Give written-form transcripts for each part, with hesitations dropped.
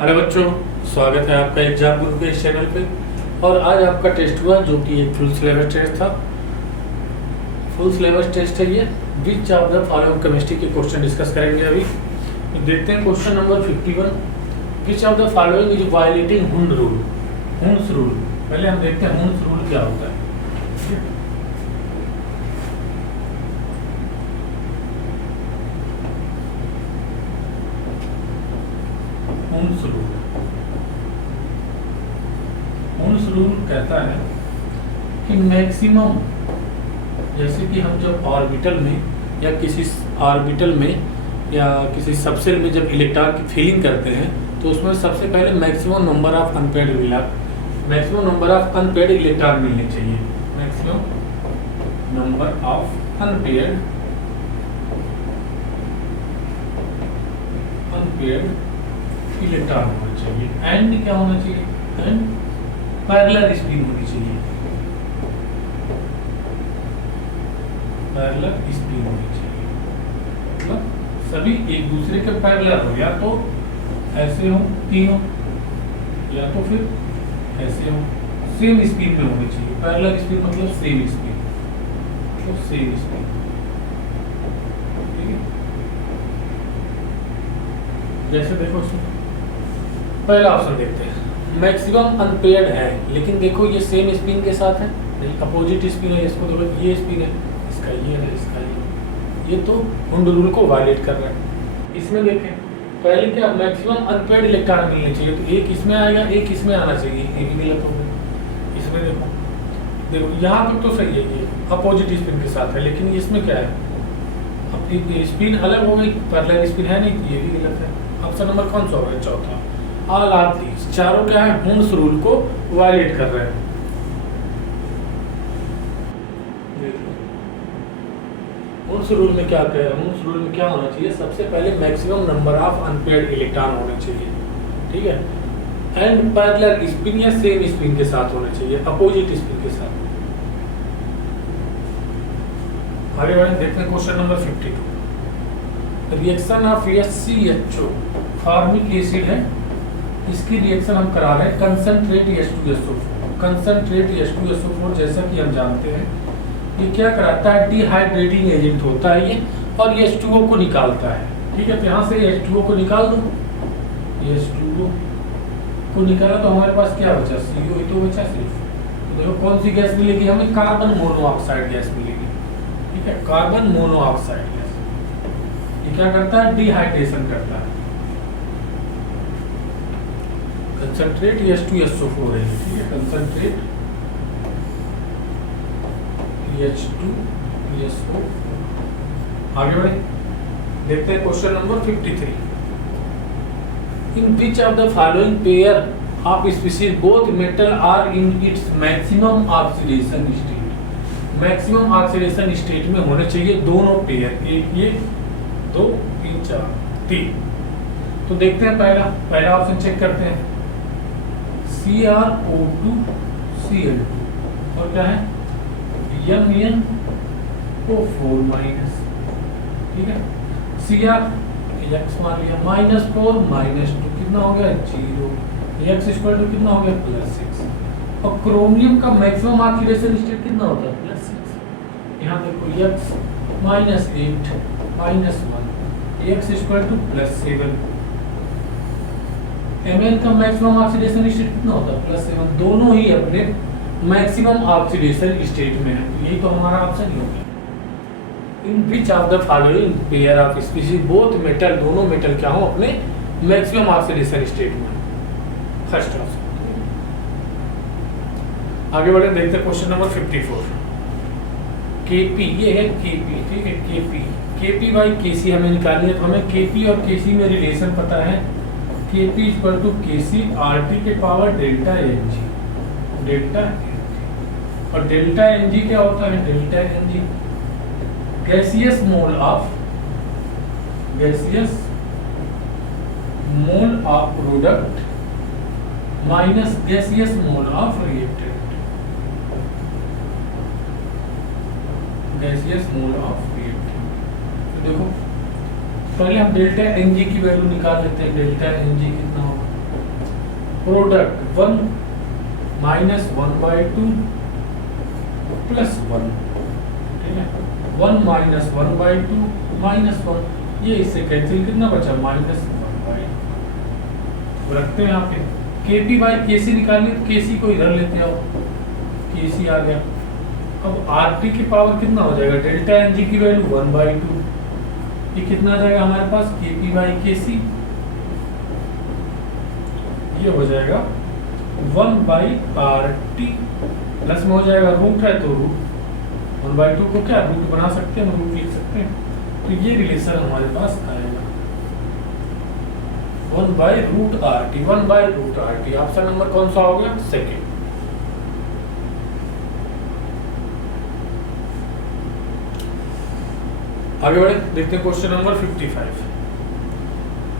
Hello बच्चों, स्वागत है आपका एग्जाम गुरु के इस चैनल पे। और आज आपका टेस्ट हुआ जो कि एक फुल सिलेबस टेस्ट था। फुल सिलेबस टेस्ट है ये। विच ऑफ द फॉलोइंग केमिस्ट्री के क्वेश्चन डिस्कस करेंगे अभी। तो देखते हैं question number 51। Which of the following is violating Hund rule. Hund's rule, पहले हम देखते हैं हुंड्स रूल क्या होता है। हुंड्स रूल, हुंड्स रूल कहता है कि मैक्सिमम, जैसे कि हम जब ऑर्बिटल में या किसी ऑर्बिटल में या किसी सबसेल में जब इलेक्ट्रॉन की फिलिंग करते हैं तो उसमें सबसे पहले maximum number of unpaired electron मिलने चाहिए। Maximum number of unpaired electron होना चाहिए। एंड क्या होना चाहिए? एंड पैरेलल स्पिन होनी चाहिए। पैरेलल स्पिन होनी चाहिए मतलब सभी एक दूसरे के पैरेलल हो, या तो ऐसे हो तीनों या तो फिर ऐसे हो, सेम स्पिन में होनी चाहिए। पैरेलल स्पिन मतलब सेम स्पिन, तो सेम स्पिन। ठीक है, जैसे देखो पहला ऑप्शन देखते हैं। मैक्सिमम अनपेयर्ड है, लेकिन देखो ये सेम स्पिन के साथ है, नहीं अपोजिट स्पिन है। इसको देखो, ये स्पिन है, इसका ये है, इसका ये तो हुंड रूल को वायलेट कर रहा है। इसमें देखें पहले क्या, मैक्सिमम अनपेयर्ड इलेक्ट्रॉन मिलने चाहिए, तो एक इसमें आएगा, एक इसमें आना चाहिए, ये भी गलत हो गया। इसमें देखो यहाँ तक तो सही है, ये अपोजिट स्पिन के साथ है, लेकिन इसमें क्या है, अब स्पिन अलग हो गई, पैरेलल स्पिन है नहीं, तो ये भी गलत है। ऑप्शन नंबर कौन सा होगा? चौथा। ऑल ऑफ दीज, चारों क्या है, हुंड्स रूल को वायलेट कर रहे हैं। हुंड्स रूल में क्या कह रहे हैं? हुंड्स रूल में क्या होना चाहिए? सबसे पहले maximum number of unpaired electron होने चाहिए, ठीक है। एंड पैरेलल स्पिन या सेम स्पिन के साथ होने चाहिए, अपोजिट स्पिन के साथ। आगे बढ़े, देखते हैं question number 52। Reaction of HCHO formic acid है, इसकी रिएक्शन हम करा रहे हैं कंसंट्रेट H2SO4। कंसंट्रेट H2SO4 जैसा कि हम जानते हैं ये क्या कराता है, डिहाइड्रेटिंग एजेंट होता है ये, और H2O को निकालता है। ठीक है, तो यहाँ से H2O को निकाल दो। H2O को निकाला तो हमारे पास क्या बचा? CO ही तो बचा सिर्फ। तो देखो कौन सी गैस मिलेगी हमें? कार्बन मोनोऑक्साइड गैस मिलेगी। ठीक है, कार्बन मोनोऑक्साइड गैस। ये क्या करता है? डिहाइड्रेशन करता है। कंसंट्रेट H2SO4 है, ठीक है, कंसंट्रेट H2SO4। आगे बढ़े, देखते हैं question number 53। In which of the following pair of species both metal are in its maximum oxidation state. Maximum oxidation state में होने चाहिए दोनों पेयर, एक ये, दो, तीन, चार, तीन। तो देखते हैं पहला ऑप्शन चेक करते हैं। CrO2 Cl2 और क्या है? MnO4 minus. ठीक है, Cr x मान लिया -4 -2 कितना हो गया? 0। x इक्वल टू कितना हो गया? +6। और क्रोमियम का मैक्सिमम ऑक्सीडेशन स्टेट कितना होता है? +6। यहाँ देखो x -8 -1, x equal to +7। Mn का मैक्सिमम ऑक्सीडेशन स्टेट कितना होता है? +7। दोनों ही अपने मैक्सिमम ऑक्सीडेशन स्टेट में है, तो यही तो हमारा ऑप्शन ही होगा। In which of the following pair of species both metal, दोनों मेटल क्या हो अपने मैक्सिमम ऑक्सीडेशन स्टेट में? First option. आगे बढ़े, देखते हैं क्वेश्चन नंबर 54। Kp, ये है Kp, ठीक है, Kp बाई Kc हमें निकालनी है, तो हमें Kp और Kc में रिलेशन पता है। Kp equal to Kc RT के पावर डेल्टा Ng, डेल्टा और डेल्टा Ng क्या होता है? Delta Ng gaseous mole of product minus gaseous mole of reactant. Gaseous mole of reactant. तो देखो पहले हम डेल्टा एन जी की वैल्यू निकाल लेते हैं। डेल्टा एन जी कितना होगा, प्रोडक्ट 1 माइनस 1/2 प्लस 1, ठीक है, 1 माइनस 1/2 माइनस 1, ये इससे कैंसिल, कितना बचा माइनस 1/2 रखते हैं यहाँ पे। केपी बाई केसी निकालिए तो केसी को इधर लेते आओ, केसी आ गया। अब आरटी की पावर कितना हो जाएगा, डेल्टा एनजी की वैल्यू 1/2, ये कितना आ जाएगा हमारे पास केपी बाई केसी, ये हो जाएगा 1/RT, प्लस में हो जाएगा रूट है तो रूट 1/2 को क्या रूट बना सकते हैं, रूट लिख सकते हैं, तो ये रिलेशन हमारे पास आएगा 1/√RT, 1/√RT। ऑप्शन नंबर कौन सा हो गया, सेकेंड। आगे बढ़े, देखते हैं question number 55।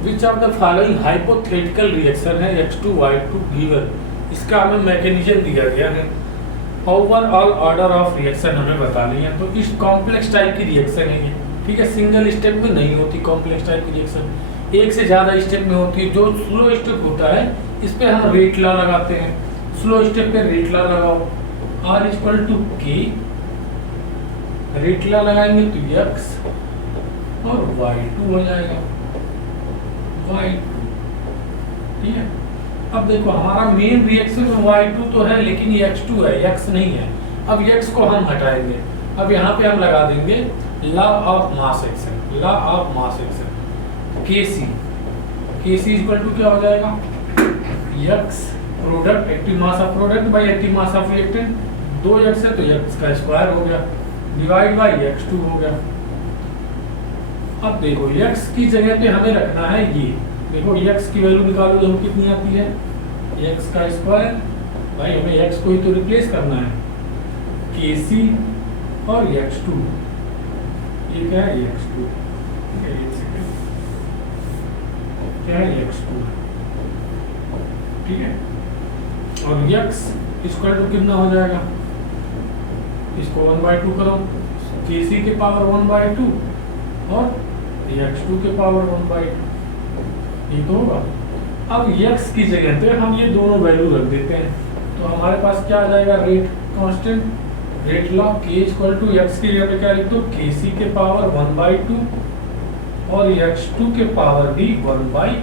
Which of the following hypothetical reaction है X2Y2 गिवन, इसका हमें मैकेनिज्म दिया गया है, ओवरऑल ऑर्डर ऑफ रिएक्शन हमें बतानी है। तो इस कॉम्प्लेक्स टाइप की रिएक्शन है ये, ठीक है, सिंगल स्टेप में नहीं होती कॉम्प्लेक्स टाइप की रिएक्शन, एक से ज्यादा स्टेप में होती है। जो स्लो स्टेप होता है इस पे हम रेट लॉ लगाते हैं, स्लो स्टेप पे रेट लॉ लगाओ, R=K, रेट लॉ लगाएंगे तो X और Y2 हो जाएगा, Y2, ठीक है। अब देखो हमारा मेन रिएक्शन में Y2 तो है लेकिन ये X2 है, X नहीं है। अब X को हम हटाएंगे, अब यहाँ पे हम लगा देंगे law of mass action, law of mass action, Kc क्या हो जाएगा, X product active mass of product by active mass of reactant, 2X है तो X का स्क्वायर हो गया, डिवाइड बाई X2 हो गया। अब देखो X की जगह पे हमें रखना है ये, देखो X की वैल्यू निकालो तो कितनी आती है, X का स्क्वायर, भाई हमें X को ही तो रिप्लेस करना है, Kc और X2, ये क्या है X2, क्या है X2, ठीक है। और X इक्वल टू कितना हो जाएगा, इसको 1/2 करो, Kc के पावर 1/2 और X2 के पावर 1/2, ये तो होगा। अब X की जगह पे हम ये दोनों वैल्यू रख देते हैं, तो हमारे पास क्या आ जाएगा, rate constant, rate law K=X की जगह पे क्या लिख दो, Kc के पावर 1/2 और X2 के पावर भी 1/2,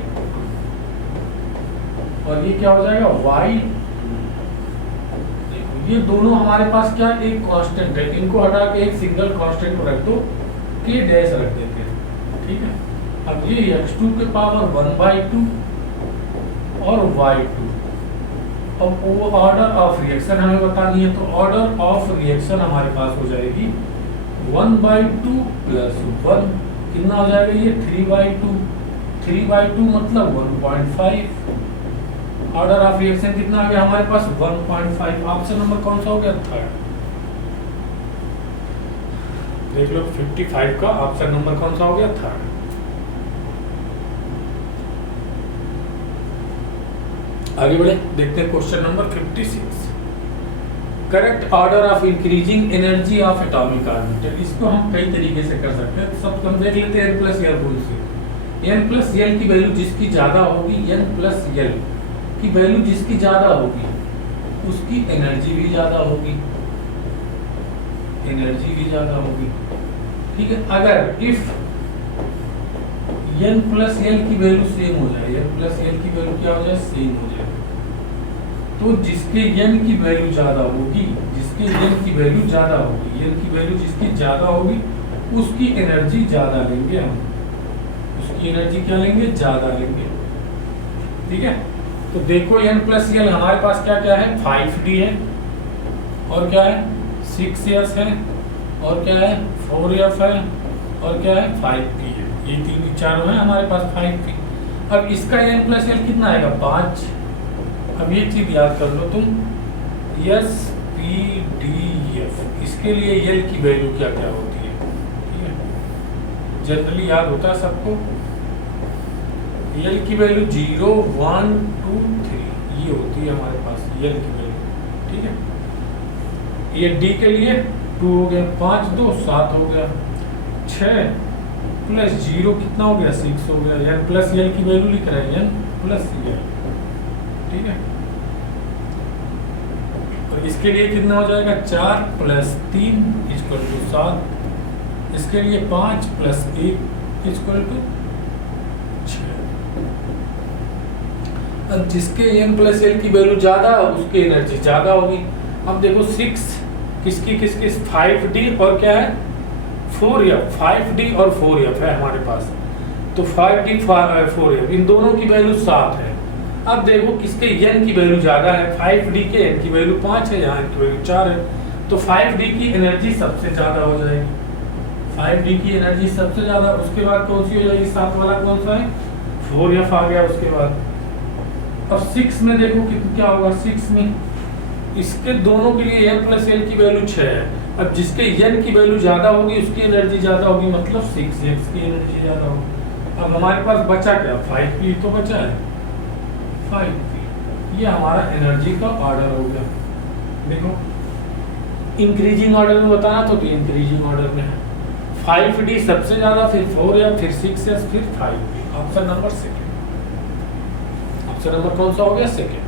और ये क्या हो जाएगा Y। देखो ये दोनों हमारे पास क्या, एक कांस्टेंट है, इनको हटा के एक सिंगल कांस्टेंट रख दो, K डैश रख देते हैं, ठीक है। अब ये X2 के पावर 1/2 और Y2, अब वो ऑर्डर ऑफ रिएक्शन हमें बतानी है, तो ऑर्डर ऑफ रिएक्शन हमारे पास हो जाएगी 1/2 प्लस 1, कितना हो जाएगा ये 3/2, 3/2 मतलब 1.5, ऑर्डर ऑफ रिएक्शन कितना आ गया हमारे पास 1.5। ऑप्शन नंबर कौन सा हो गया, थर्ड। देख लो 55 का ऑप्शन नंबर कौन सा हो गया, थर्ड। आगे बढ़े, देखते हैं question number 56। Correct order of increasing energy of atomic orbital, इसको हम कई तरीके से कर सकते हैं, सब हम देख लेते हैं n+l रूल से। n+l की वैल्यू जिसकी ज्यादा होगी, n+l की वैल्यू जिसकी ज्यादा होगी उसकी एनर्जी भी ज्यादा होगी, एनर्जी भी ज्यादा होगी, ठीक है। अगर इफ n+l की वैल्यू सेम हो जाए, n+l की वैल्यू क्या हो जाए, सेम हो जाए, तो जिसके n की वैल्यू ज्यादा होगी, जिसके n की वैल्यू ज्यादा होगी, n की वैल्यू जिसकी ज्यादा होगी उसकी एनर्जी ज्यादा लेंगे हम, उसकी एनर्जी क्या लेंगे, ज्यादा लेंगे, ठीक है। तो देखो n+l हमारे पास क्या क्या है, 5d है, और क्या है 6s है, और क्या है 4f है, और क्या है 5p है, ये तीन चारों है हमारे पास 5p। अब इसका n+l कितना आएगा, 5। अब ये चीज याद कर लो तुम, s p d f, इसके लिए l की वैल्यू क्या क्या होती है, ठीक है, जनरली याद होता है सबको। l की वैल्यू 0 1 2 3 ये होती है हमारे पास l की वैल्यू, ठीक है। ये d के लिए 2 हो गया, 5 2 7 हो गया, 6 प्लस 0 कितना हो गया, 6 हो गया, n+l की वैल्यू लिख रहे हैं n+l, ठीक है। और इसके लिए कितना हो जाएगा 4 + 3 = 7। इसके लिए 5 + 1 = 6। अब जिसके n + l की वैल्यू ज़्यादा उसकी एनर्जी ज़्यादा होगी। अब देखो 6 किसकी 5d और क्या है 4f, 5d और 4f है हमारे पास। तो 5d 4f इन दोनों की वैल्यू 7 है। अब देखो किसके n की वैल्यू ज़्यादा है, 5d के n की वैल्यू 5 है, यहाँ n की वैल्यू 4 है। तो 5d की एनर्जी सबसे ज़्यादा हो जाएगी, 5d की एनर्जी सबसे ज़्यादा। उसके बाद कौन सी हो जाएगी, 7 वाला कौन सा है 4f आ गया उसके बाद। अब 6 में देखो क्या होगा, 6 में इसके दोनों के लिए n + l की वैल्यू 6 है। अब जिसके n की वैल्यू ज़्यादा होगी उसकी एनर्जी ज़्यादा होगी, मतलब 6x की एनर्जी ज़्यादा होगी। अब हमारे पास बचा क्या, 5p तो बचा है 5p। ये हमारा एनर्जी का ऑर्डर हो गया। देखो इंक्रीजिंग ऑर्डर में बताना तो इंक्रीजिंग ऑर्डर में है 5d सबसे ज़्यादा, फिर 4f, फिर 6s, फिर 5p। Option number second. Option number कौन सा हो गया, सेकेंड।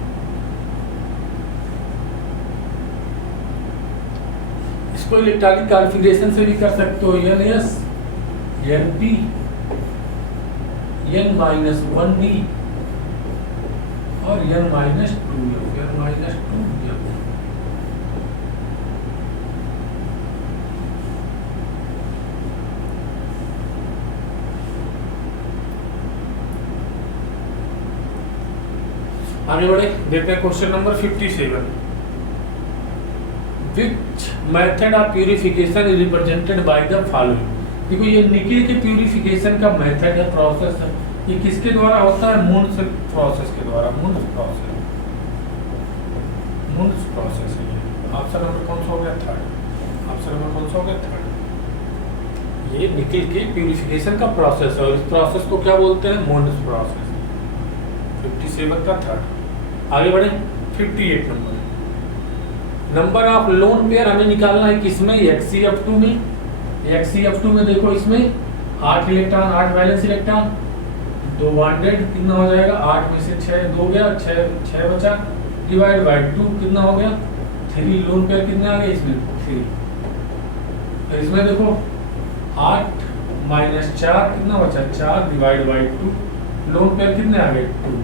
इसको इलेक्ट्रॉनिक कॉन्फ़िगरेशन से भी कर सकते हो, ns np n-1d और n-2f, n-2f। आगे बढ़े, देखते हैं question number 57। Which method of purification is represented by the following? देखो ये निकिल के प्यूरिफिकेशन का मेथड है, प्रोसेस है। ये किसके द्वारा होता है, मुंड्स प्रोसेस के द्वारा। मुंड्स प्रोसेस है ये। ऑप्शन नंबर कौन सा हो गया, थर्ड। ऑप्शन नंबर कौन सा हो गया, थर्ड। ये निकिल के प्यूरिफिकेशन का प्रोसेस है और इस प्रोसेस को क्या बोलते हैं, मुंड्स प्रोसेस। 57 का थर्ड। आगे बढ़े, 58 नंबर ऑफ लोन पेयर हमें निकालना है किसमें, HCF2 में। HCF2 में देखो इसमें 8 इलेक्ट्रॉन, 8 वैलेंस इलेक्ट्रॉन, 2 बॉन्डेड, कितना हो जाएगा 8 में से 6 2 गया, 6 बचा, डिवाइड बाय 2 कितना हो गया 3। लोन पेयर कितने आ गए इसमें 3। तो इसमें देखो 8 - 4 कितना बचा 4, डिवाइड बाय 2। लोन पेयर कितने आ गए 2,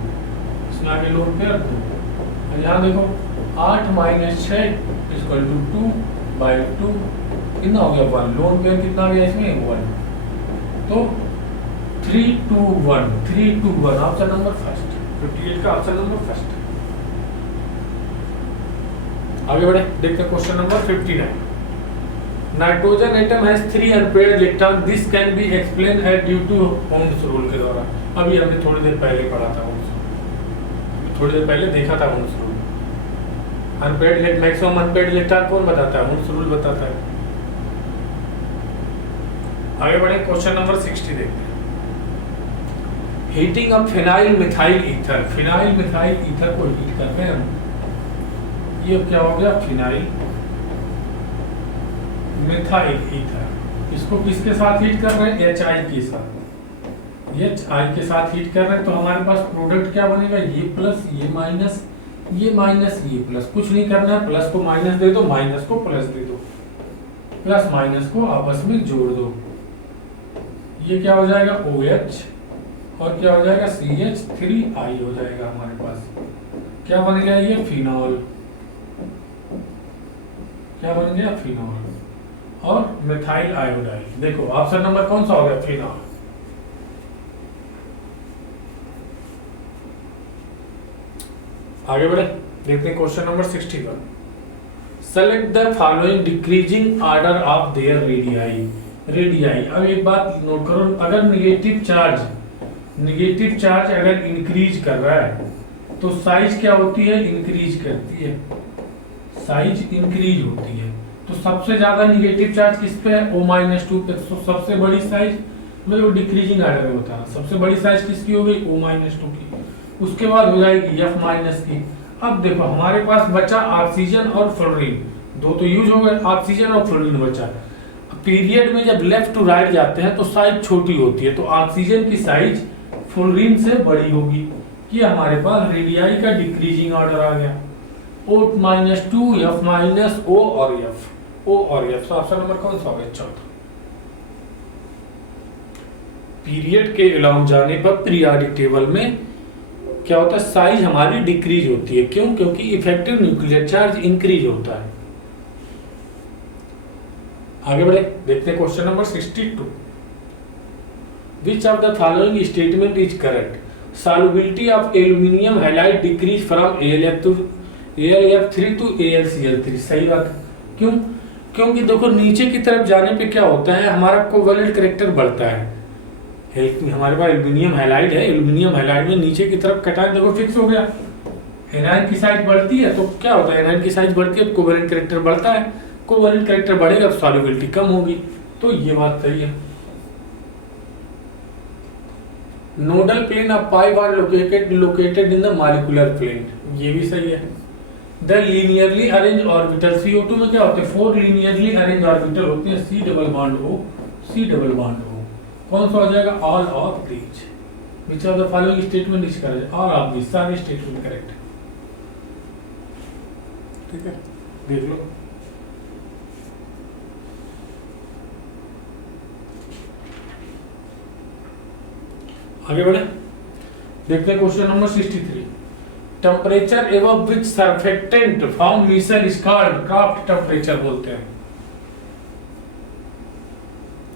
इसमें आ गए लोन पेयर 2। यहाँ देखो 8 - 6 = 2/2 कितना हो गया 1। लोन पेयर कितना आ गया इसमें 1। तो 3 2 1 3 2 1 ऑप्शन नंबर फर्स्ट। 58 का ऑप्शन नंबर फर्स्ट। आगे बढ़े, देखते हैं question number 59। Nitrogen atom has 3 unpaired electron, this can be explain at due to ohm's rule के द्वारा। अभी हमने थोड़ी देर पहले पढ़ा था थोड़ी देर पहले देखा था ohm's rule. Unpaired maximum unpaired electron कौन बताता है, ओम्स रूल बताता है। आगे बढ़े, क्वेश्चन नंबर 60 देखते हैं। Heating of phenyl methyl ether. Phenyl methyl ether को हीट करते हैं हम। ये क्या हो गया फिनाइल मिथाइल ईथर। इसको किसके साथ हीट कर रहे हैं, HI के साथ। HI के साथ हीट कर रहे हैं तो हमारे पास प्रोडक्ट क्या बनेगा, ये प्लस ये माइनस, ये माइनस ये प्लस। कुछ नहीं करना है, प्लस को माइनस दे दो, माइनस को प्लस दे दो, प्लस माइनस को आपस में जोड़ दो। ये क्या हो जाएगा OH और क्या हो जाएगा CH3I हो जाएगा हमारे पास। क्या बन गया ये फिनॉल, क्या बन गया फिनॉल और मिथाइल आयोडाइड। देखो ऑप्शन नंबर कौन सा हो गया फिनॉल। आगे बढ़े, देखते हैं question number 61। Select the following decreasing order of their radii. Radii, अब एक बात नोट करो, अगर नेगेटिव चार्ज अगर इंक्रीज कर रहा है तो साइज क्या होती है, इंक्रीज करती है, साइज इंक्रीज होती है। तो सबसे ज्यादा नेगेटिव चार्ज किस पे है, O-2 पे। तो सबसे बड़ी साइज में वो डिक्रीजिंग ऑर्डर में होता है, सबसे बड़ी साइज किसकी हो गई O-2 की। उसके बाद हो जाएगी F- की। अब देखो हमारे पास बचा ऑक्सीजन और फ्लोरीन, दो तो यूज हो गए, ऑक्सीजन और फ्लोरीन बचा। पीरियड में जब लेफ्ट टू राइट जाते हैं तो साइज छोटी होती है, तो ऑक्सीजन की साइज फ्लोरीन से बड़ी होगी। कि हमारे पास रेडियाई का डिक्रीजिंग ऑर्डर आ गया, O-2 F माइनस O और F, O और F। तो ऑप्शन नंबर कौन सा होगा? चौथा। पीरियड के अलाउंग जाने पर पीरियोडिक टेबल में क्या होता है? साइज हमारी डिक्रीज होती है। क्यों? क्योंकि इफेक्टिव न्यूक्लियर चार्ज इंक्रीज होता है। आगे बढ़े, देखते हैं question number 62। Which of the following statement is correct? Solubility of aluminium halide decrease from AlF3 to AlCl3। सही बात है। क्यों? क्योंकि देखो नीचे की तरफ जाने पे क्या होता है, हमारा कोवेलेंट कैरेक्टर बढ़ता है। हमारे पास एल्यूमिनियम हैलाइड है, एल्यूमिनियम हैलाइड में नीचे की तरफ कटायन देखो फिक्स हो गया। एनायन की साइज बढ़ती है तो क्या होता है? एनायन की साइज बढ़ती है तो कोवेलेंट कैरेक्टर बढ़ता है। कोवेलेंट कैरेक्टर बढ़ेगा तो सॉल्युबिलिटी कम होगी। तो ये बात सही है। Nodal plane of pi are located in the molecular plane. ये भी सही है। The linearly arrange orbital, CO2 में क्या होते हैं? 4 लीनियरली अरेंज ऑर्बिटल होते हैं, C double bond O, C double bond O। कौन सा हो जाएगा? All of these. Which of the following statement is correct? All of these, सारे स्टेटमेंट करेक्ट है। ठीक है, देख लो। आगे बढ़े, देखते हैं question number 63। Temperature above which surfactant form micelle is called? Krafft temperature बोलते हैं।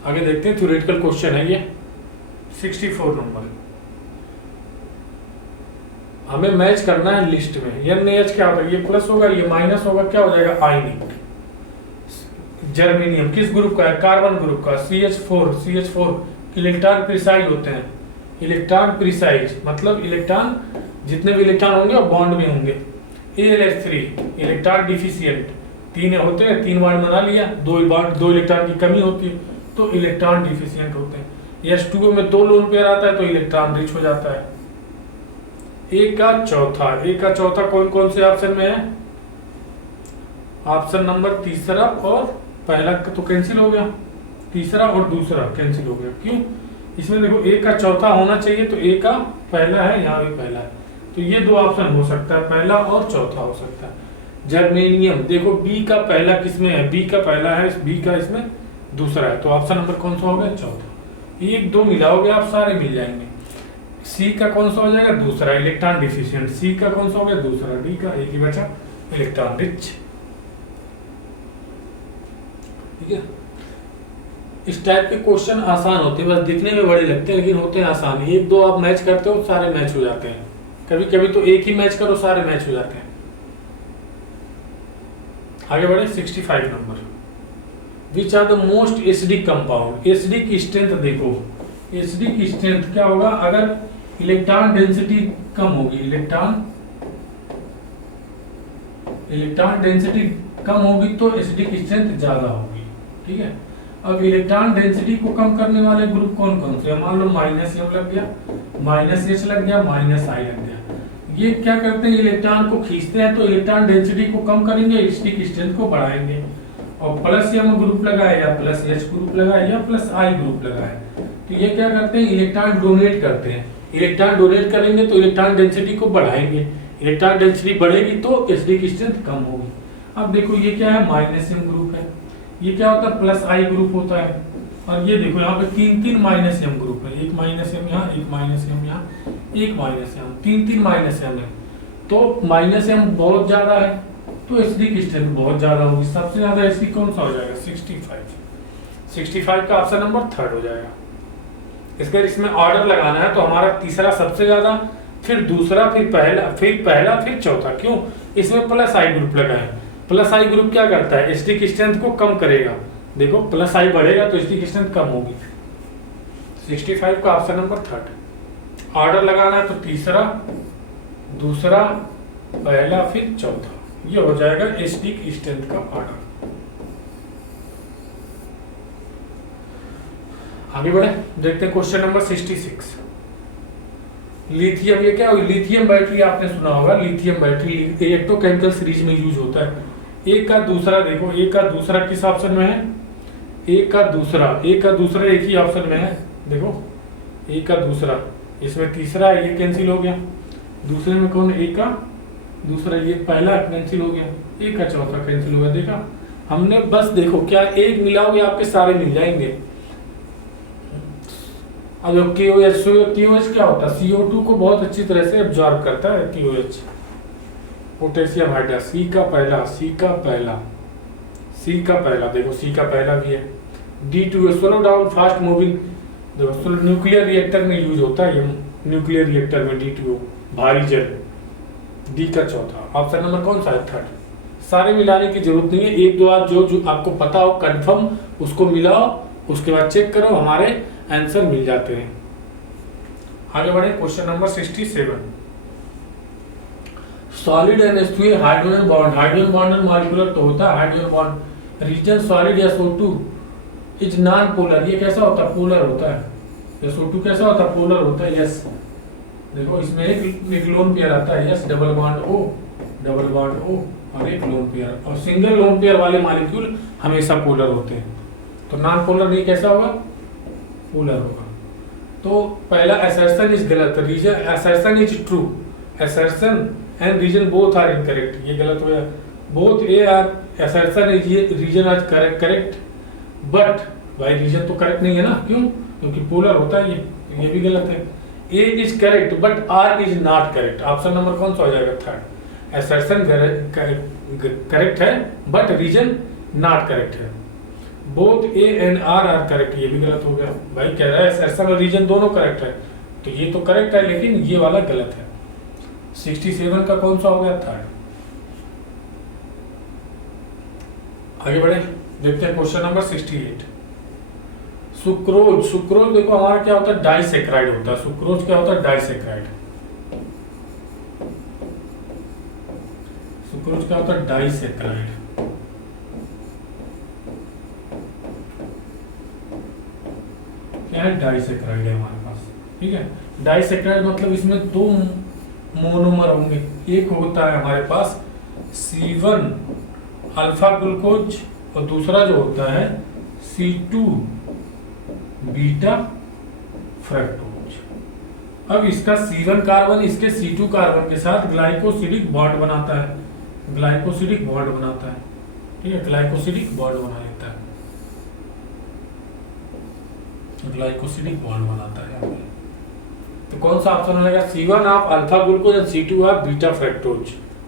आगे देखते हैं, थ्योरेटिकल क्वेश्चन है ये 64 नंबर। हमें मैच करना है लिस्ट में। NaH क्या होगा? ये प्लस होगा, ये माइनस होगा, क्या हो जाएगा? आयनिक। जर्मेनियम किस ग्रुप का है? कार्बन ग्रुप का। CH4 इलेक्ट्रॉन प्रिसाइज होते हैं। इलेक्ट्रॉन प्रिसाइज मतलब इलेक्ट्रॉन, जितने भी इलेक्ट्रॉन होंगे वो बॉन्ड में होंगे। AlH3 इलेक्ट्रॉन डिफिशिएंट, 3 होते हैं, 3 बॉन्ड बना लिया, 2 इलेक्ट्रॉन की कमी होती है तो इलेक्ट्रॉन डिफिशिएंट होते हैं। H2O में 2 लोन पेयर आता है तो इलेक्ट्रॉन रिच हो जाता है। ए का चौथा कौन कौन से ऑप्शन में है? ऑप्शन नंबर तीसरा और पहला तो कैंसिल हो गया, तीसरा और दूसरा कैंसिल हो गया। क्यों? इसमें देखो ए का चौथा होना चाहिए तो ए का पहला है, यहाँ भी पहला है, तो ये 2 ऑप्शन हो सकता है, पहला और चौथा हो सकता है। जर्मेनियम देखो बी का पहला किसमें है? बी का पहला है, बी का इसमें दूसरा है, तो ऑप्शन नंबर कौन सा होगा? चौथा। 1 2 मिलाओगे आप सारे मिल जाएंगे। सी का कौन सा हो जाएगा? दूसरा, इलेक्ट्रॉन डिफिशिएंट। सी का कौन सा हो गया? दूसरा। डी का एक ही बचा, इलेक्ट्रॉन रिच। ठीक है, इस टाइप के क्वेश्चन आसान होते हैं, बस दिखने में बड़े लगते हैं लेकिन होते हैं आसान। 1 2 आप मैच करते हो सारे मैच हो जाते हैं, कभी कभी तो एक ही मैच करो सारे मैच हो जाते हैं। आगे बढ़े 65 नंबर। Which are the most acidic compound? Acidic की स्ट्रेंथ देखो, एसिडिक की स्ट्रेंथ क्या होगा? अगर इलेक्ट्रॉन डेंसिटी कम होगी, इलेक्ट्रॉन डेंसिटी कम होगी तो एसिडिक स्ट्रेंथ ज्यादा होगी। ठीक है, अब इलेक्ट्रॉन डेंसिटी को कम करने वाले ग्रुप कौन कौन से? मान लो -M लग गया, -H लग गया, -I लग गया। ये क्या करते हैं? इलेक्ट्रॉन को खींचते हैं तो इलेक्ट्रॉन डेंसिटी को कम करेंगे, एसिडिक स्ट्रेंथ को बढ़ाएंगे। और +M ग्रुप लगाए या +H ग्रुप लगाए या +I ग्रुप लगाए तो ये क्या करते हैं? इलेक्ट्रॉन डोनेट करते हैं। इलेक्ट्रॉन डोनेट करेंगे तो इलेक्ट्रॉन डेंसिटी को बढ़ाएंगे, इलेक्ट्रॉन डेंसिटी बढ़ेगी तो एसिडिक स्ट्रेंथ कम होगी। अब देखो ये क्या है? -M ग्रुप है। ये क्या होता है? +I ग्रुप होता है। और ये देखो यहाँ पे 3 -M ग्रुप है, एक -M यहाँ, एक -M यहाँ, एक -M, 3 -M है तो -M बहुत ज्यादा है तो एसिडिक स्ट्रेंथ बहुत ज्यादा होगी। सबसे ज्यादा एसिडिक कौन सा हो जाएगा? 65 का ऑप्शन नंबर 3 हो जाएगा। इसका इसमें ऑर्डर लगाना है तो हमारा तीसरा सबसे ज्यादा, फिर दूसरा, फिर पहला, फिर चौथा। क्यों? इसमें +I ग्रुप लगाए। +I ग्रुप क्या करता है? एसिडिक स्ट्रेंथ को कम करेगा। देखो +I बढ़ेगा तो एसिडिक स्ट्रेंथ कम होगी। 65 का ऑप्शन नंबर 3। ऑर्डर लगाना है तो तीसरा, दूसरा, पहला, फिर चौथा, ये हो जाएगा एसिडिक स्ट्रेंथ का ऑर्डर। आगे बढ़े, देखते हैं क्वेश्चन नंबर 66। लिथियम, ये क्या होगी? लिथियम बैटरी आपने सुना होगा, लिथियम बैटरी इलेक्ट्रोकेमिकल सीरीज में यूज होता है। एक का दूसरा देखो, एक का दूसरा किस ऑप्शन में है? एक का दूसरा एक ही ऑप्शन में है। देखो एक का दूसरा, इसमें तीसरा है, ये कैंसिल हो गया। दूसरे में कौन ए का, दूसरा ये पहला कैंसिल हो गया, ए का चौथा कैंसिल हो गया। देखा हमने, बस देखो क्या एक मिलाओगे आपके सारे मिल जाएंगे। अब KOH क्या होता है, CO2 को बहुत अच्छी तरह से एब्जॉर्ब करता है KOH, पोटेशियम हाइड्राइड। सी का पहला देखो सी का पहला भी है। D2 slow down fast moving, देखो न्यूक्लियर रिएक्टर में यूज होता है ये, न्यूक्लियर रिएक्टर में D2 भारी जल। डी का चौथा। ऑप्शन नंबर कौन सा है, थर्ड। सारे मिलाने की जरूरत नहीं है, एक दो आप जो आपको पता हो कंफर्म उसको मिलाओ, उसके बाद चेक करो, हमारे आंसर मिल जाते हैं। आगे बढ़े question number 67। Solid NH2 hydrogen bond molecular तो होता है hydrogen bond. Reason solid SO2 is non polar, ये कैसा होता है, पोलर होता है। SO2 कैसा होता है, पोलर होता है। यस देखो इसमें एक लोन पेयर आता है, यस डबल बॉन्ड O और एक लोन पेयर, और सिंगल लोन पेयर वाले मॉलिक्यूल हमेशा पोलर होते हैं। तो नॉन पोलर नहीं कैसा होगा, पोलर होगा। तो पहला असर्शन इज गलत, reason assertion is true, assertion and reason both are incorrect, ये गलत हो गया। Both A are assertion is reason are correct, but भाई रीजन तो करेक्ट नहीं है ना, क्यों, क्योंकि पोलर होता है ये भी गलत है। A is correct but R is not correct, option number कौन सा हो जाएगा, थर्ड। असर्शन करेक्ट है बट रीजन नॉट करेक्ट है। Both A and R are correct, ये भी गलत हो गया। भाई कह रहा है असर्शन और रीजन दोनों करेक्ट है, तो ये तो करेक्ट है लेकिन ये वाला गलत है। 67 का कौन सा हो गया, थर्ड। आगे बढ़े, देखते हैं क्वेश्चन नंबर 68। सुक्रोज देखो हमारा क्या होता है, डाइसेक्राइड होता है। सुक्रोज क्या होता है, डाइसेक्राइड। सुक्रोज क्या होता है, डाइसेक्राइड। क्या है, डाइसेक्राइड है हमारे पास, ठीक है। डाइसेक्राइड मतलब इसमें दो मोनोमर होंगे, एक होता है हमारे पास C1 अल्फा ग्लूकोज और दूसरा जो होता है C2 बीटा फ्रक्टोज। अब इसका C1 कार्बन इसके C2 कार्बन के साथ ग्लाइकोसिडिक बॉन्ड बनाता है, ग्लाइकोसिडिक बॉन्ड बनाता है, ठीक है, ग्लाइकोसिडिक बॉन्ड बना लेता है, ग्लाइकोसिडिक बॉन्ड बनाता है। तो कौन सा ऑप्शन रहेगा, C1 ऑफ अल्फा ग्लूकोज और C2 of beta fructose.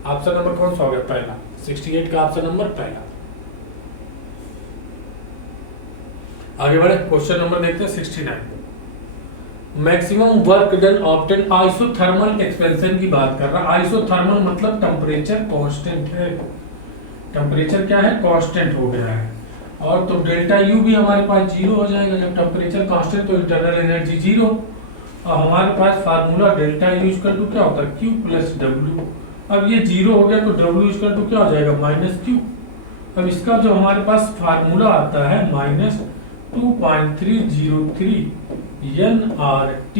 Option number कौन सा हो गया, पहला। 68 का ऑप्शन नंबर पहला। आगे बढ़े, क्वेश्चन नंबर देखते हैं 69। Maximum work done obtain, isothermal expansion की बात कर रहा है। आइसोथर्मल मतलब टेम्परेचर कांस्टेंट है, टेम्परेचर क्या है, कांस्टेंट हो गया है। और तो डेल्टा यू भी हमारे पास जीरो हो जाएगा, जब टेम्परेचर कांस्टेंट तो इंटरनल एनर्जी जीरो। और हमारे पास formula delta U equal to क्या होता है, क्यू प्लस डब्ल्यू। अब ये जीरो हो गया तो डब्ल्यू इक्वल टू क्या हो जाएगा, माइनस क्यू। अब इसका जो हमारे पास फार्मूला आता है माइनस 2.303 NRT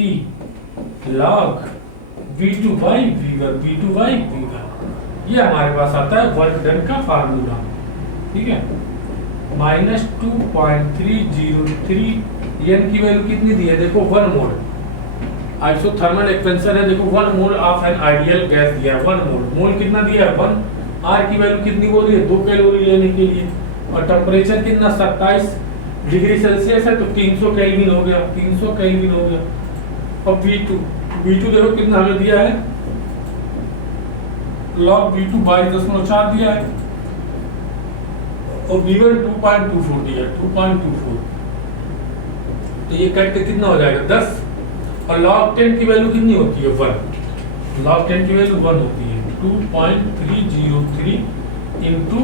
log V2/V1, ये हमारे पास आता है वर्क डन का फार्मूला, ठीक है। माइनस 2.303 n की वैल्यू कितनी दी है, देखो 1 मोल। आइसोथर्मल एक्सपेंशन है, देखो 1 mole of an ideal gas दिया है, 1 मोल। मोल कितना दिया है, 1। आर की वैल्यू कितनी बोली है, 2 कैलोरी लेने के लिए। और टेम्परेचर कितना, 27 डिग्री सेल्सियस है, तो 300 केल्विन हो गया, 300 केल्विन हो गया। और V2 देखो कितना हमें दिया है, log V2 22.4 दिया है, और V1 2.24 दिया है, 2.24। तो ये कट के कितना हो जाएगा, 10। और log 10 की वैल्यू कितनी होती है, 1। log 10 की वैल्यू 1 होती है, 2.303 इंटू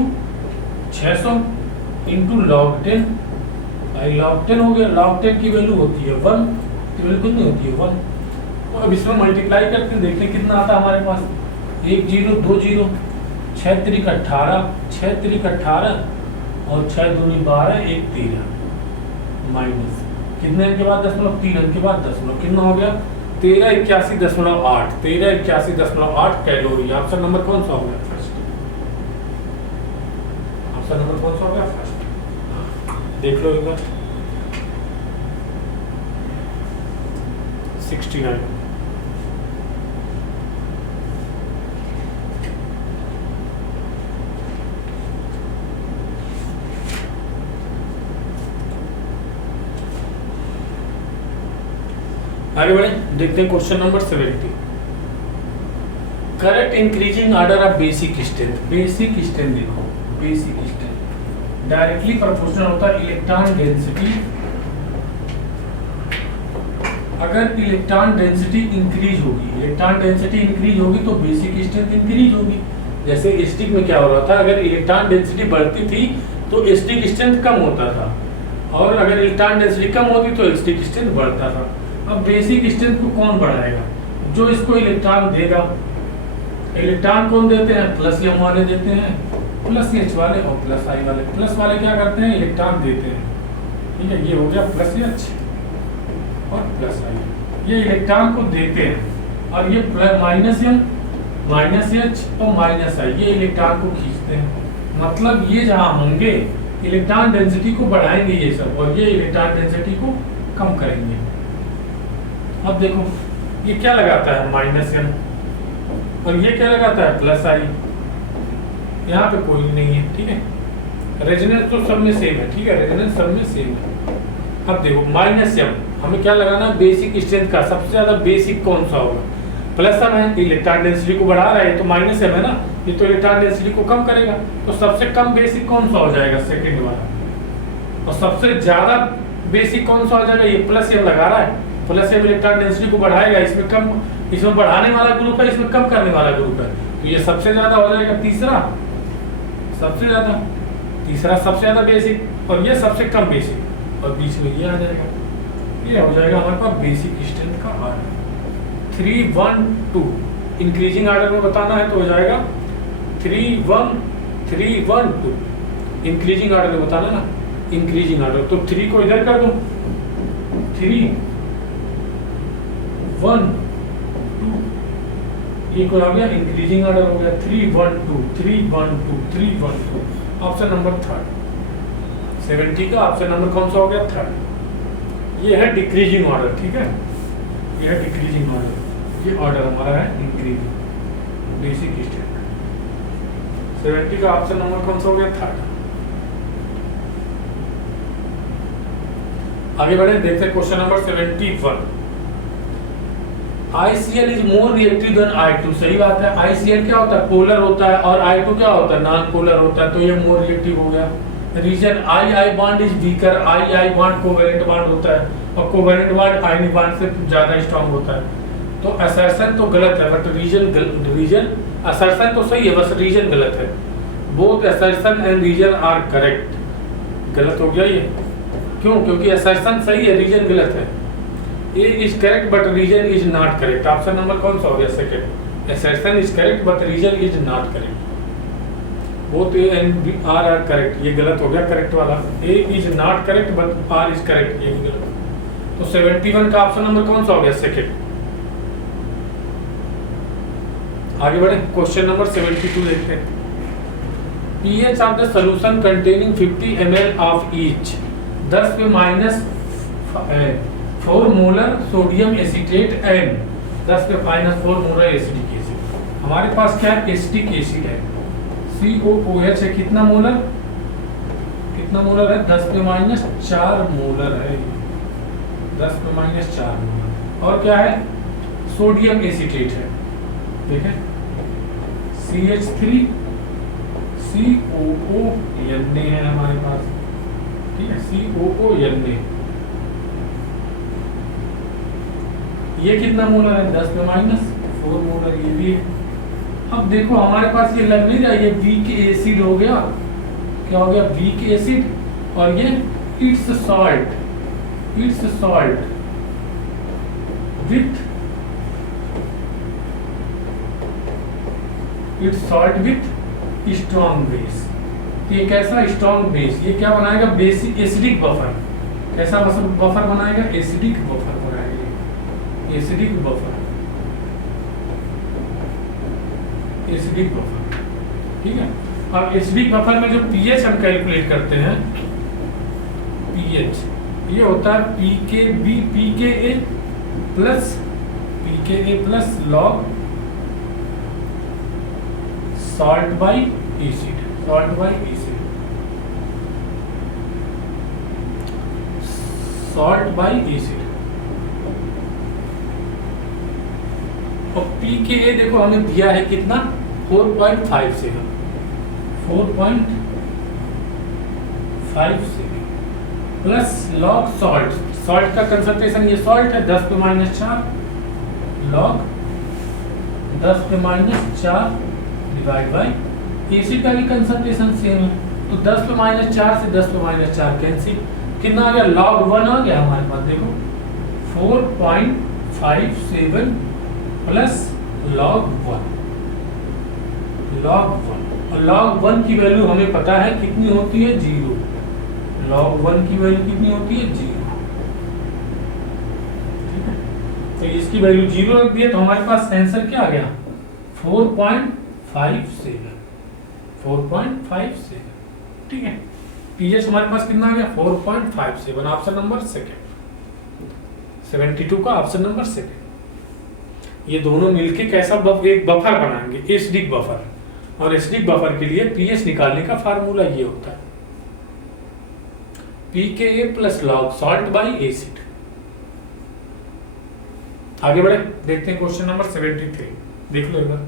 600 इंटू log 10। log 10 हो गया, log 10 की वैल्यू होती है 1, की वैल्यू कितनी होती है, 1। तो अब इसमें मल्टीप्लाई करके देखते कितना आता है हमारे पास, 1 0 2 0, 6 3 18, 6 3 18 और 6 दूनी 12, 1 13 माइनस कितने के बाद दशमलव, 3 के बाद दशमलव, कितना हो गया 1381.8, 1381.8 कैलोरी। ऑप्शन नंबर कौन सा हो गया, फर्स्ट। ऑप्शन नंबर कौन सा हो गया, फर्स्ट। देख लो एक बार 69। आगे बढ़े, देखते हैं question number 70। Correct increasing order of basic strength. Basic strength देखो, बेसिक स्ट्रेंथ डायरेक्टली प्रोपोर्शनल होता है इलेक्ट्रॉन डेंसिटी। अगर इलेक्ट्रॉन डेंसिटी इंक्रीज होगी, इलेक्ट्रॉन डेंसिटी इंक्रीज होगी तो बेसिक स्ट्रेंथ इंक्रीज होगी। जैसे स्टिक में क्या हो रहा था, अगर इलेक्ट्रॉन डेंसिटी बढ़ती थी तो स्टिक स्ट्रेंथ कम होता था, और अगर इलेक्ट्रॉन डेंसिटी कम होती तो स्टिक स्ट्रेंथ बढ़ता था। अब बेसिक स्ट्रेंथ को कौन बढ़ाएगा? जो इसको इलेक्ट्रॉन देगा। इलेक्ट्रॉन कौन देते हैं? प्लस एम वाले देते हैं, प्लस एच वाले और प्लस आई वाले। प्लस वाले क्या करते हैं? इलेक्ट्रॉन देते हैं। ठीक है, ये हो गया प्लस एच और प्लस आई, ये इलेक्ट्रॉन को देते हैं। और ये माइनस एम, माइनस एच और माइनस आई, ये इलेक्ट्रॉन को खींचते हैं। मतलब ये जहाँ होंगे इलेक्ट्रॉन डेंसिटी को बढ़ाएंगे ये सब, और ये इलेक्ट्रॉन डेंसिटी को कम करेंगे। अब देखो ये क्या लगाता है? माइनस एम, और ये क्या लगाता है? प्लस आई। यहाँ पे कोई नहीं है, ठीक है। रेजोनेंस तो सब में सेम है, ठीक है, रेजोनेंस सब में सेम है। अब देखो माइनस एम, हमें क्या लगाना? बेसिक स्ट्रेंथ का सबसे ज्यादा बेसिक कौन सा होगा? प्लस एम है, इलेक्ट्रॉन डेंसिटी को बढ़ा रहा है, तो माइनस एम है ना, ये तो इलेक्ट्रॉन डेंसिटी को कम करेगा। तो सबसे कम बेसिक कौन सा हो जाएगा? सेकंड वाला। और सबसे ज्यादा बेसिक कौन सा हो जाएगा? ये प्लस एम लगा रहा है, प्लस एम इलेक्ट्रॉन डेंसिटी को बढ़ाएगा। इसमें कम, इसमें बढ़ाने वाला ग्रुप है, इसमें कम करने वाला ग्रुप है, तो ये सबसे ज्यादा हो जाएगा तीसरा, सबसे ज्यादा, तीसरा सबसे ज्यादा बेसिक, और ये सबसे कम बेसिक, और बीच में ये आ जाएगा। ये हो जाएगा हमारे पास बेसिक स्ट्रेंथ का ऑर्डर। 3 1 2 इंक्रीजिंग ऑर्डर में बताना है तो हो जाएगा 3 1 3 1 2। इंक्रीजिंग ऑर्डर में बताना ना, इंक्रीजिंग ऑर्डर, तो 3 को इधर कर दो, 3 1 2, ये को आ गया इंक्रीजिंग ऑर्डर हो गया 3 1 2 3 1 2 3 1 2। ऑप्शन नंबर 3, 70 का ऑप्शन नंबर कौन सा हो गया? 3। ये है डिक्रीजिंग ऑर्डर, ठीक है, ये है डिक्रीजिंग ऑर्डर। ये ऑर्डर हमारा है इंक्रीजिंग बेसिक स्ट्रेंथ। 70 का ऑप्शन नंबर कौन सा हो गया? 3। आगे बढ़े, देखते हैं question number 71। ICl is more reactive than I2। सही बात है, ICl क्या होता है? पोलर होता है, और I2 क्या होता है? नॉन पोलर होता है, तो ये मोर रिएक्टिव हो गया। Reason I bond is weaker, I bond covalent bond होता है, और कोवेलेंट बॉन्ड आयनिक बॉन्ड से ज्यादा स्ट्रांग होता है। तो असर्शन तो गलत है, बट रीजन असर्शन तो सही है, बस रीजन गलत है। Both assertion and reason are correct. गलत हो गया ये, क्यों? क्योंकि असर्शन सही है, रीजन गलत है। A is correct but region is not correct। Option number कौन सा हो गया? Second. assertion is correct but region is not correct। both A and B are correct, ये गलत हो गया, करेक्ट वाला। A is not correct but R is correct, ये भी गलत। तो 71 का ऑप्शन नंबर कौन सा हो गया? सेकंड। आगे बढ़े, क्वेश्चन नंबर 72 देखते हैं। pH of the solution containing 50 ml of each, 10 पे minus 4 molar sodium acetate and 10 पे माइनस 4 मोलर एसिडिक एसिड। हमारे पास क्या है? एसिटिक एसिड है, COOH है। कितना मोलर? कितना मोलर है? 10 पे माइनस 4 मोलर है, 10 पे माइनस 4 मोलर। और क्या है? सोडियम एसीटेट है, देखें CH3 COONA है हमारे पास, ठीक है, COONA। ये कितना मोलर है? 10 पे माइनस 4 मोलर, ये भी है। अब देखो हमारे पास ये लग नहीं रहा, ये वीक एसिड हो गया। क्या हो गया? वीक एसिड, और ये it's salt with strong base. ये कैसा स्ट्रॉन्ग बेस? ये क्या बनाएगा? Basic acidic buffer. कैसा बफर बनाएगा? एसिडिक बफर बनाएगा, एसिडिक बफर, एसिडिक बफर, ठीक है। अब एसिडिक बफर में जो पीएच हम कैलकुलेट करते हैं, पीएच ये होता है pK plus log salt by acid, salt by acid, salt by acid. और pKa देखो हमें दिया है कितना 4.57 प्लस लॉग सॉल्ट का कंसंट्रेशन, ये सॉल्ट है 10 पे -4 लॉग 10 पे -4 डिवाइड बाई एसिड का भी कंसंट्रेशन सेम है, तो 10 पे -4 से 10 पे -4 कैंसिल, कितना आ गया log 1 आ गया हमारे पास। देखो 4.57 प्लस log 1 और log 1 की वैल्यू हमें पता है कितनी होती है 0, log 1 की वैल्यू कितनी होती है 0, ठीक है। तो इसकी वैल्यू 0 रख दिया तो हमारे पास आंसर क्या आ गया 4.57, ठीक है। पीएच हमारे पास कितना आ गया 4.57, ऑप्शन नंबर सेकंड, 72 का ऑप्शन नंबर सेकंड। ये दोनों मिलके कैसा एक बफर बनाएंगे, एसिडिक बफर, और एसिडिक बफर के लिए पीएच निकालने का फार्मूला ये होता है pKa plus log salt by acid. आगे बढ़े, देखते हैं क्वेश्चन नंबर 73, देख लो एक बार।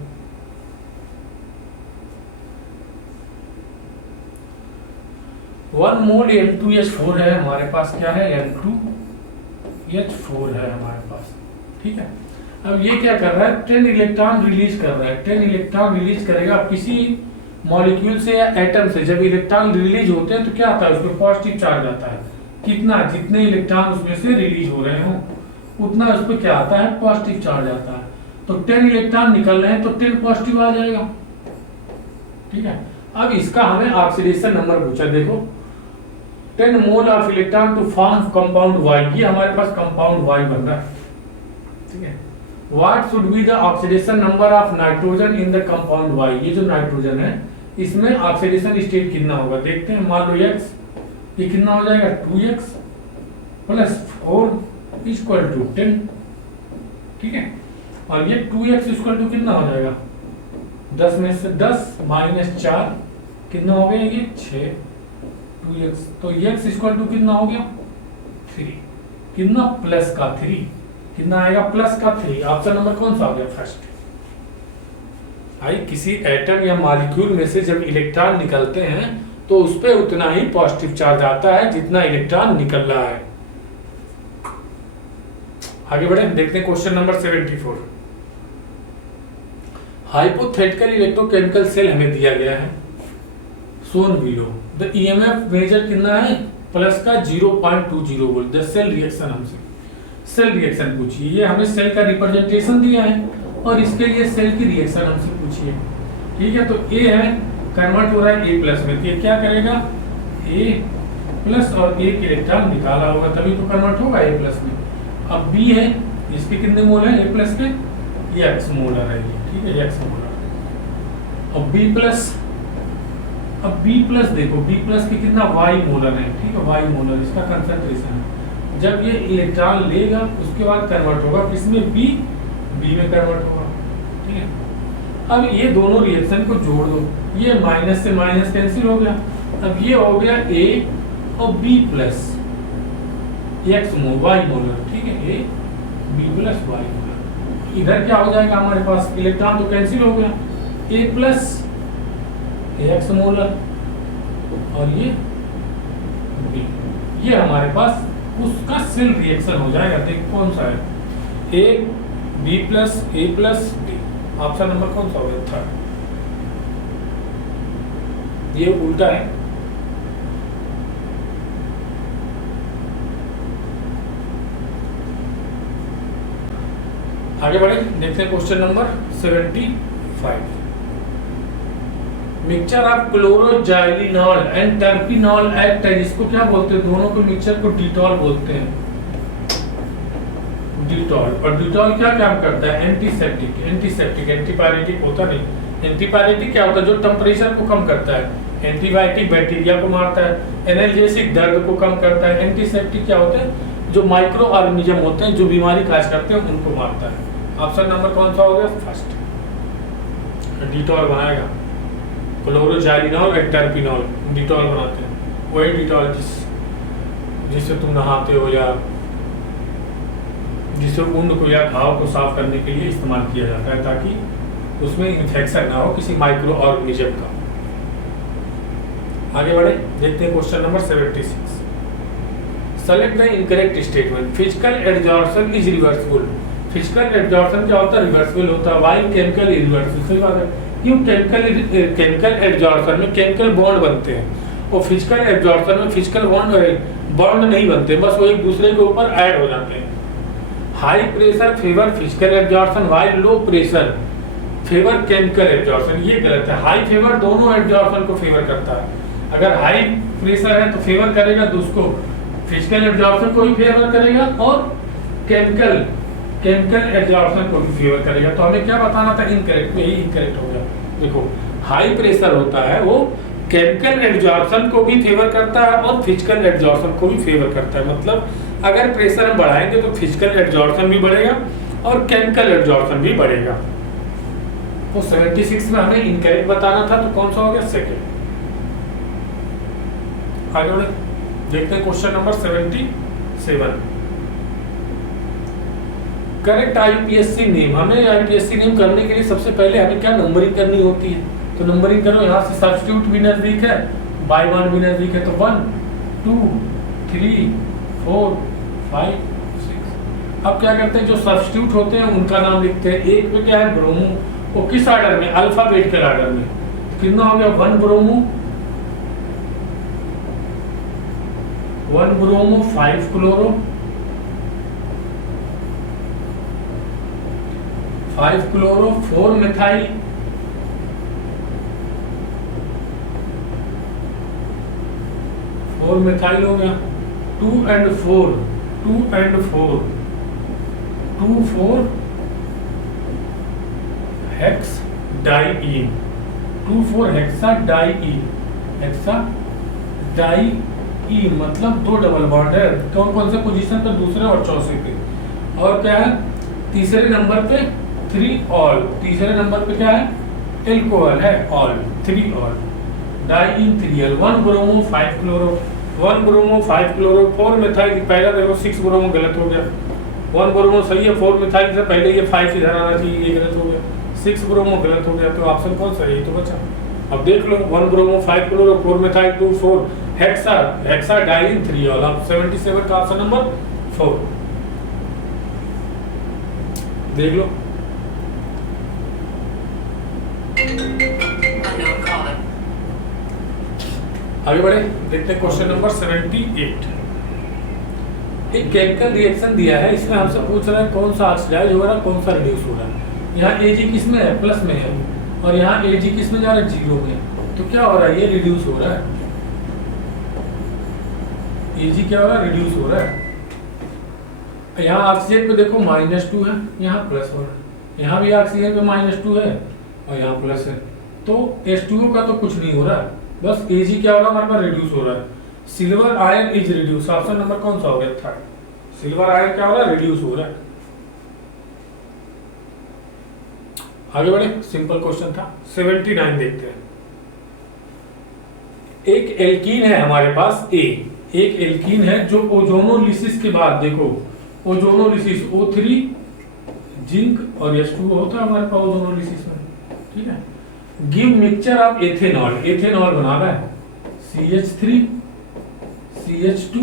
वन मोल N2H4 है हमारे पास, क्या है N2H4 है हमारे पास, ठीक है। अब ये क्या कर रहा है 10 इलेक्ट्रॉन रिलीज कर रहा है, 10 इलेक्ट्रॉन रिलीज करेगा किसी मॉलिक्यूल से या एटम से। जब इलेक्ट्रॉन रिलीज होते हैं तो क्या आता है उसमें पॉजिटिव चार्ज आता है, कितना, जितने इलेक्ट्रॉन उसमें से रिलीज हो रहे हो उतना उस पर क्या आता है पॉजिटिव चार्ज आता है। तो 10 इलेक्ट्रॉन निकल रहे हैं तो 10 पॉजिटिव आ जाएगा, ठीक है। अब इसका हमें ऑक्सीडेशन नंबर पूछा, देखो 10 mole of electron to form compound Y, ये हमारे पास कंपाउंड Y बन रहा है, ठीक है। What should be the oxidation number of nitrogen in the compound Y, ये जो नाइट्रोजन है इसमें ऑक्सीडेशन स्टेट कितना होगा देखते हैं। मान लो X, ये कितना हो जाएगा 2x प्लस 4 इक्वल टू 10, ठीक है। और ये 2x इक्वल टू कितना हो जाएगा 10 में से 10 -4 कितना हो गया ये 6, 2x, तो x इक्वल टू कितना हो गया 3, कितना प्लस का 3, कितना आएगा प्लस का 3। ऑप्शन नंबर कौन सा हो गया फर्स्ट। भाई किसी एटम या मॉलिक्यूल में से जब इलेक्ट्रॉन निकलते हैं तो उस पे उतना ही पॉजिटिव चार्ज आता है जितना इलेक्ट्रॉन निकल रहा है। आगे बढ़े, देखते हैं question number 74। Hypothetical electrochemical cell हमें दिया गया है, shown below the EMF measure कितना है प्लस का 0.20 वोल्ट। द सेल रिएक्शन, हमसे सेल रिएक्शन पूछिए, ये हमें सेल का रिप्रेजेंटेशन दिया है और इसके लिए सेल की रिएक्शन हमसे पूछिए, ठीक है। तो ए है कन्वर्ट हो रहा है ए प्लस में, तो ये क्या करेगा ए प्लस और एक इलेक्ट्रॉन निकाला होगा तभी तो कन्वर्ट होगा ए प्लस में। अब बी है, इसके कितने मोल है ए प्लस के, ये एक्स मोलर है, ठीक है एक्स मोलर। अब बी प्लस, अब बी प्लस देखो बी प्लस के कितना वाई मोलर है, ठीक है वाई मोलर इसका कंसंट्रेशन है। जब ये इलेक्ट्रॉन लेगा उसके बाद कन्वर्ट होगा किसमें बी में कन्वर्ट होगा, ठीक है। अब ये दोनों रिएक्शन को जोड़ दो, ये माइनस से माइनस कैंसिल हो गया। अब ये हो गया ए और B plus X Y molar, ठीक है A B plus Y molar. इधर क्या हो जाएगा हमारे पास इलेक्ट्रॉन तो कैंसिल हो गया, ए प्लस एक्स मोलर और ये बी, ये हमारे पास उसका सेल रिएक्शन हो जाएगा। देख कौन सा है ए प्लस डी, ऑप्शन नंबर कौन सा होगा थर्ड, ये उल्टा है। आगे बढ़े, देखते हैं question number 75। Mixture of chloroxylenol and terpineol act है, इसको क्या बोलते हैं, दोनों को मिक्सचर को डिटॉल बोलते हैं, डिटॉल। और डिटॉल क्या काम करता है एंटीसेप्टिक, एंटीपायरेटिक होता नहीं। एंटीपायरेटिक क्या होता है जो टेम्परेचर को कम करता है, एंटीबायोटिक बैक्टीरिया को मारता है, एनाल्जेसिक दर्द को कम करता है। एंटीसेप्टिक क्या होते हैं जो माइक्रो ऑर्गेनिज्म होते हैं जो बीमारी काज करते हैं उनको मारता है। ऑप्शन नंबर कौन सा हो गया फर्स्ट, डिटॉल बनाएगा। क्लोरोजाइलिनॉल और टर्पिनॉल डिटॉल बनाते हैं, वही डिटॉल जिससे तुम नहाते हो या जिसे वुंड को या घाव को साफ करने के लिए इस्तेमाल किया जाता है ताकि उसमें इन्फेक्शन ना हो किसी माइक्रो ऑर्गेनिज्म का। आगे बढ़े, देखते हैं question number 76। Select the incorrect statement. Physical adsorption is reversible. Physical adsorption क्या होता है? रिवर्सिबल होता है, वाइल केमिकल इरिवर्सिबल। सही बात है। क्यों? केमिकल एडजॉर्प्शन में केमिकल बॉन्ड बनते हैं और फिजिकल एडजॉर्प्शन में फिजिकल बॉन्ड नहीं बनते, बस वो एक दूसरे के ऊपर ऐड हो जाते हैं। High pressure favour physical adsorption, while low pressure favour chemical adsorption. ये गलत है। हाई फेवर दोनों एडजॉर्प्शन को फेवर करता है। अगर हाई प्रेशर है तो फेवर करेगा तो उसको फिजिकल एडजॉर्प्शन को भी फेवर करेगा और केमिकल एडजॉर्प्शन को भी फेवर करेगा। तो हमें क्या बताना था? इनकरेक्ट। यही इनकरेक्ट हो गया। देखो, हाई प्रेशर होता है वो केमिकल एडजॉर्प्शन को भी फेवर करता है और फिजिकल एडजॉर्प्शन को भी फेवर करता है। मतलब अगर प्रेशर हम बढ़ाएंगे तो फिजिकल एडजॉर्प्शन भी बढ़ेगा और केमिकल एडजॉर्प्शन भी बढ़ेगा। तो 76 में हमें इनकरेक्ट बताना था, तो कौन सा हो गया? सेकेंड। आगे बढ़े, देखते हैं question number 77। Correct IPSC name. हमें आईपीएससी नेम करने के लिए सबसे पहले हमें क्या नंबरिंग करनी होती है? तो नंबरिंग करो। यहाँ से सब्स्टिट्यूट भी नजदीक है, बाय वन भी नजदीक है, तो 1 2 3 4 5 6। अब क्या करते हैं? जो सब्स्टिट्यूट होते हैं उनका नाम लिखते हैं। एक पे क्या है? ब्रोमो। वो किस ऑर्डर में? अल्फाबेटिकल ऑर्डर में। कितना हो गया? 1 ब्रोमो 5 क्लोरो 4 मिथाइल 4 मिथाइल हो गया। 2 and 4 2 4 hex diene 2 4 hexa diene मतलब 2 डबल बॉन्ड है। कौन से पोजीशन पे? दूसरे और चौथे पे। और क्या है? तीसरे नंबर पे 3 ऑल। तीसरे नंबर पे क्या है? एल्कोहल है, all 3 all diene 3 1 bromo 5 chloro 1 bromo 5 chloro 4 methyl. पहला देखो 6 ब्रोमो गलत हो गया। 1 ब्रोमो सही है, 4 मिथाइल से पहले ये 5 इधर आना चाहिए, ये गलत हो गया। 6 ब्रोमो गलत हो गया। तो ऑप्शन कौन सा है? ये तो बचा। अब देख लो, 1 bromo 5 chloro 4 methyl 2 4 hexa diene 3 all. अब 77 का ऑप्शन नंबर 4 देख लो। आगे बढ़े, देखते हैं क्वेश्चन नंबर 78। एक केमिकल रिएक्शन दिया है, इसमें हमसे पूछ रहा है कौन सा ऑक्सीडाइज हो रहा है, कौन सा रिड्यूस हो रहा है। यहाँ Ag किस में है? प्लस में है, और यहाँ Ag किस में जा रहा है? 0 में। तो क्या हो रहा है? ये रिड्यूस हो रहा है। Ag क्या हो रहा है? रिड्यूस हो रहा है। यहाँ ऑक्सीजन पे देखो -2 है, यहाँ प्लस हो रहा है। यहाँ भी ऑक्सीजन पे -2 है और यहाँ प्लस है। तो H2O का तो कुछ नहीं हो रहा है, बस Ag क्या हो रहा है? हमारे पास रिड्यूस हो रहा है। Silver ion is reduce. Option number कौन सा हो गया? थर्ड। सिल्वर आयन क्या हो रहा है? रिड्यूस हो रहा है। आगे बढ़े, सिंपल क्वेश्चन था। 79 देखते हैं। एक एल्कीन है हमारे पास A। एक एल्कीन है जो ओजोनोलिसिस के बाद, देखो ओजोनोलिसिस O3 जिंक और H2O होता है हमारे पास ओजोनोलिसिस में, ठीक है। Give mixture of ethanol. Ethanol बनाना है, CH3 CH2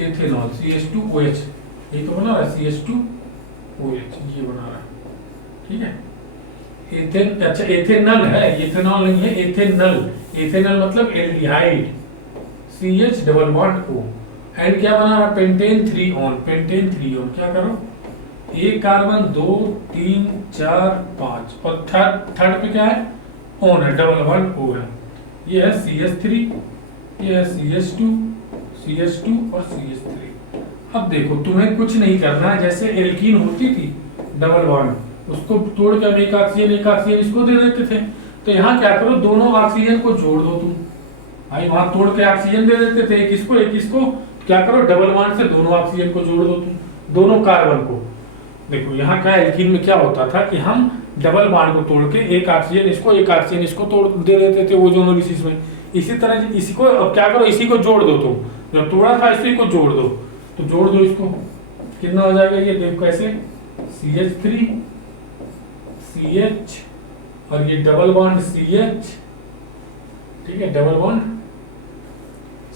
एथेनॉल CH2OH, ये तो बना रहा है CH2OH, ये बना रहा है, ठीक है। एथेन, अच्छा एथेनॉल है, एथेनॉल नहीं है, एथेनॉल। एथेनॉल मतलब aldehyde, CH double bond O, and क्या बना रहा है? Pentane 3 on. पेंटेन 3 ऑन क्या करो? एक कार्बन 2 3 4 5 और थर्ड पे क्या है? ऑन है, डबल बॉन्ड O है। ये है CH3, ये है CH2 और CH3। अब देखो, तुम्हें कुछ नहीं करना है, जैसे एल्कीन होती थी डबल बॉन्ड, उसको तोड़ के हम एक ऑक्सीजन इसको दे देते थे। तो यहाँ क्या करो? दोनों ऑक्सीजन को जोड़ दो तुम। भाई वहां तोड़ के ऑक्सीजन दे देते थे, एक इसको क्या करो? डबल बॉन्ड से दोनों ऑक्सीजन को जोड़ दो तुम, दोनों कार्बन को। देखो यहाँ क्या एल्कीन में क्या होता था कि हम डबल बॉन्ड को तोड़ के एक ऑक्सीजन इसको तोड़ दे देते थे ओजोनोलिसिस में। इसी तरह इसी को अब क्या करो? इसी को जोड़ दो तुम, जो तोड़ा था इसी को जोड़ दो, तो जोड़ दो इसको, कितना हो जाएगा ये देखो कैसे, CH3 CH और ये डबल बॉन्ड CH, ठीक है, डबल बॉन्ड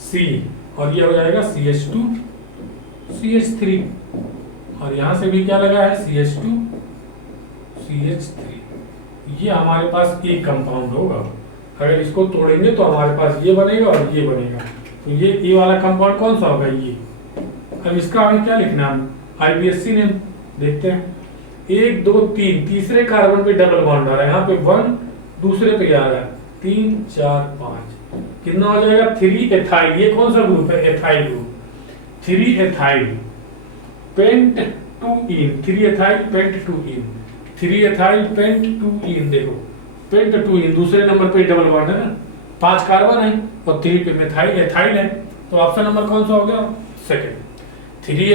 C और ये हो जाएगा CH2 CH3 और यहां से भी क्या लगा है CH2 CH3। ये हमारे पास एक कंपाउंड होगा, अगर इसको तोड़ेंगे तो हमारे पास ये बनेगा और ये बनेगा। तो ये वाला कंपाउंड कौन सा होगा ये। अब इसका हमें क्या लिखना है, IUPAC नेम देखते हैं। 1 2 3 तीसरे कार्बन पे डबल बॉन्ड आ रहा है, यहाँ पे 1 दूसरे पे आ रहा है 3 4 5, कितना हो जाएगा 3 एथाइल। ये कौन सा ग्रुप है, एथाइल ग्रुप। 3 एथाइल पेंट 2 इन, 3 एथाइल पेंट 2 इन, 3 एथाइल पेंट 2 इन। देखो पेंट 2 इन दूसरे नंबर पे डबल बॉन्ड है ना, 5 कार्बन है और 3 पे मेथाइल एथाइल है। तो ऑप्शन नंबर कौन सा हो गया, सेकंड। 3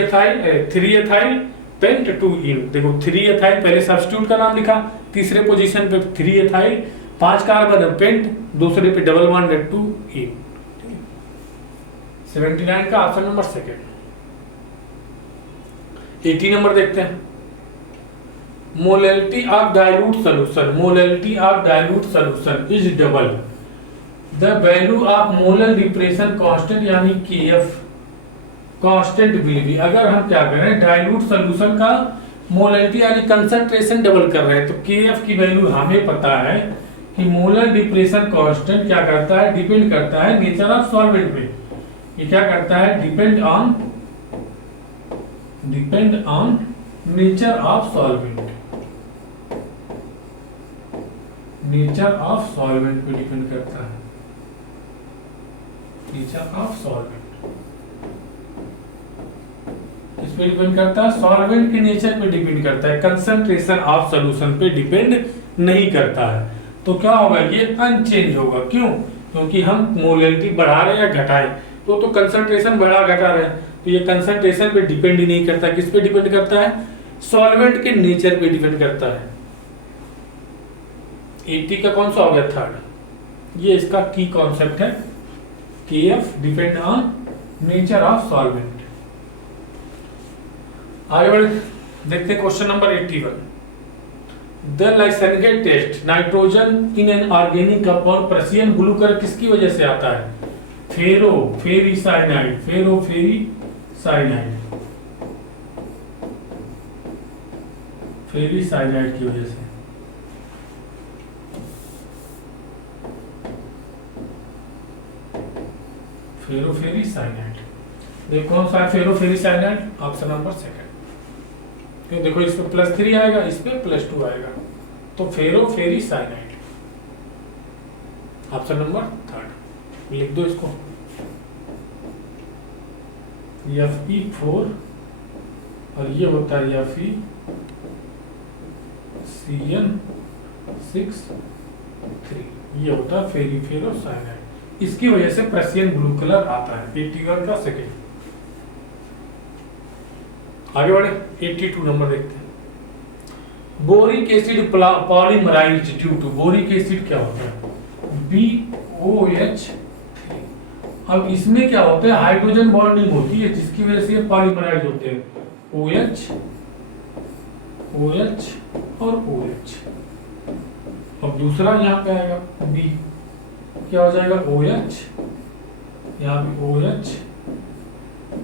एथाइल पेंट 2 इन। देखो 3 एथाइल पहले सब्स्टिट्यूट का नाम लिखा, तीसरे पोजीशन पे 3 एथाइल, 5 कार्बन है पेंट, दूसरे पे डबल बॉन्ड है 2 इन। 79 का ऑप्शन नंबर सेकंड। 80 नंबर देखते हैं। Molality of dilute solution, molality of dilute solution is double the value of molar depression constant यानी KF कांस्टेंट विल बी। अगर हम क्या करें, डाइल्यूट सॉल्यूशन का मोलैलिटी यानी कंसंट्रेशन डबल कर रहे हैं, तो KF की वैल्यू हमें पता है कि मोलर डिप्रेशन कांस्टेंट क्या करता है, डिपेंड करता है नेचर ऑफ सॉल्वेंट पे। ये क्या करता है, depend on nature of solvent, nature of solvent पे डिपेंड करता है, नेचर ऑफ सॉल्वेंट इस पे डिपेंड करता है, सॉल्वेंट के नेचर पे डिपेंड करता है, कंसंट्रेशन ऑफ सॉल्यूशन पे डिपेंड नहीं करता है। तो क्या होगा, ये अनचेंज होगा। क्यों, क्योंकि हम मोलैलिटी बढ़ा रहे हैं या घटा रहे, तो कंसंट्रेशन बढ़ा घटा रहे हैं, तो ये कंसंट्रेशन पे डिपेंड ही नहीं करता। किस पे डिपेंड करता है, सॉल्वेंट के नेचर पे डिपेंड करता है। 80 का कौन सा हो गया, थर्ड। ये इसका की कॉन्सेप्ट है, KF depend on nature of solvent. आगे बढ़े देखते हैं क्वेश्चन नंबर 81। द लाइसेंगेट test nitrogen in an organic compound Prussian blue colour किसकी वजह से आता है, फेरोफेरीसाइनाइड, फेरीसाइनाइड की वजह से। फेरोफेरीसाइनाइड, देखो कौन सा है फेरोफेरीसाइनाइड, ऑप्शन नंबर सेकंड। क्यों, देखो इस पे +3 आएगा, इस पे +2 आएगा, तो फेरोफेरीसाइनाइड ऑप्शन नंबर थर्ड। लिख दो इसको, Fe4 और ये होता है FeCN6,3, ये होता है फेरोसाइनाइड। इसकी वजह से प्रेसियन ब्लू कलर आता है। 81 का सेकेंड। आगे बढ़े 82 नंबर देखते हैं। Boric acid polymerise due to, boric acid क्या होता है, BOH। अब इसमें क्या होता है, हाइड्रोजन बॉन्डिंग होती है जिसकी वजह से पॉलीमराइज होते हैं, OH और OH। अब दूसरा यहाँ पे आएगा B, क्या हो जाएगा OH, यहाँ पे OH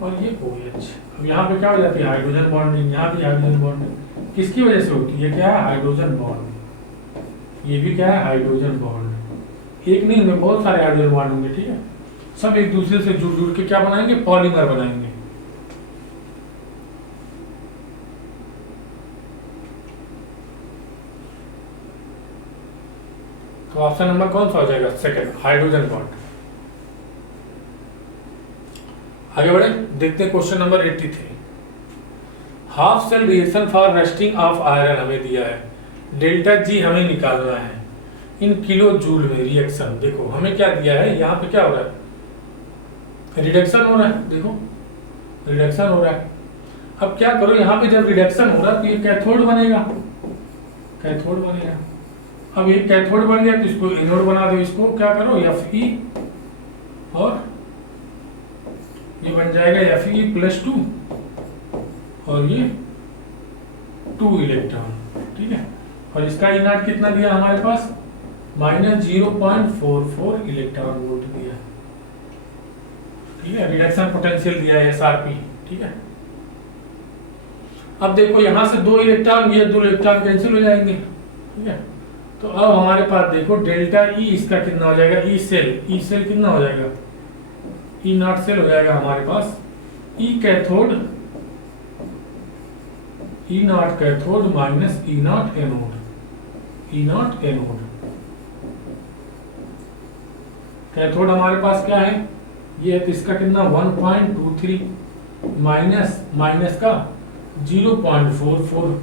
और ये OH। अब यहाँ पे क्या हो जाती है, हाइड्रोजन बॉन्डिंग, यहाँ भी हाइड्रोजन बॉन्डिंग। किसकी वजह से होती है, क्या है, हाइड्रोजन बॉन्ड। ये भी क्या है, हाइड्रोजन बॉन्ड। एक नहीं, इनमें बहुत सारे हाइड्रोजन बॉन्ड होंगे, ठीक है, सब एक दूसरे से जुड़ जुड़ के क्या बनाएंगे, पॉलीमर बनाएंगे। तो ऑप्शन नंबर कौन सा हो जाएगा, सेकंड, हाइड्रोजन बॉन्ड। आगे बढ़े देखते हैं question number 83। Half cell reaction for rusting of iron हमें दिया है, डेल्टा जी हमें निकालना है इन किलो जूल में रिएक्शन। देखो हमें क्या दिया है, यहाँ पे क्या हो रहा है, रिडक्शन हो रहा है, देखो रिडक्शन हो रहा है। अब क्या करो, यहाँ पे जब रिडक्शन हो रहा है तो ये कैथोड बनेगा, कैथोड बनेगा। अब ये कैथोड बन गया तो इसको एनोड बना दो, इसको क्या करो Fe और ये बन जाएगा Fe+2 और ये 2 इलेक्ट्रॉन, ठीक है। और इसका ई नॉट कितना दिया हमारे पास, -0.44 इलेक्ट्रॉन वोल्ट दिया, ठीक है। रिडक्शन पोटेंशियल दिया है SRP, ठीक है। अब देखो यहाँ से 2 इलेक्ट्रॉन, ये 2 इलेक्ट्रॉन कैंसिल हो जाएंगे, ठीक है। तो अब हमारे पास देखो डेल्टा ई इसका कितना हो जाएगा, ई सेल कितना हो जाएगा, ई नॉट सेल हो जाएगा हमारे पास E cathode minus E naught anode. Cathode हमारे पास क्या है, ये है, तो इसका कितना 1.23 माइनस का 0.44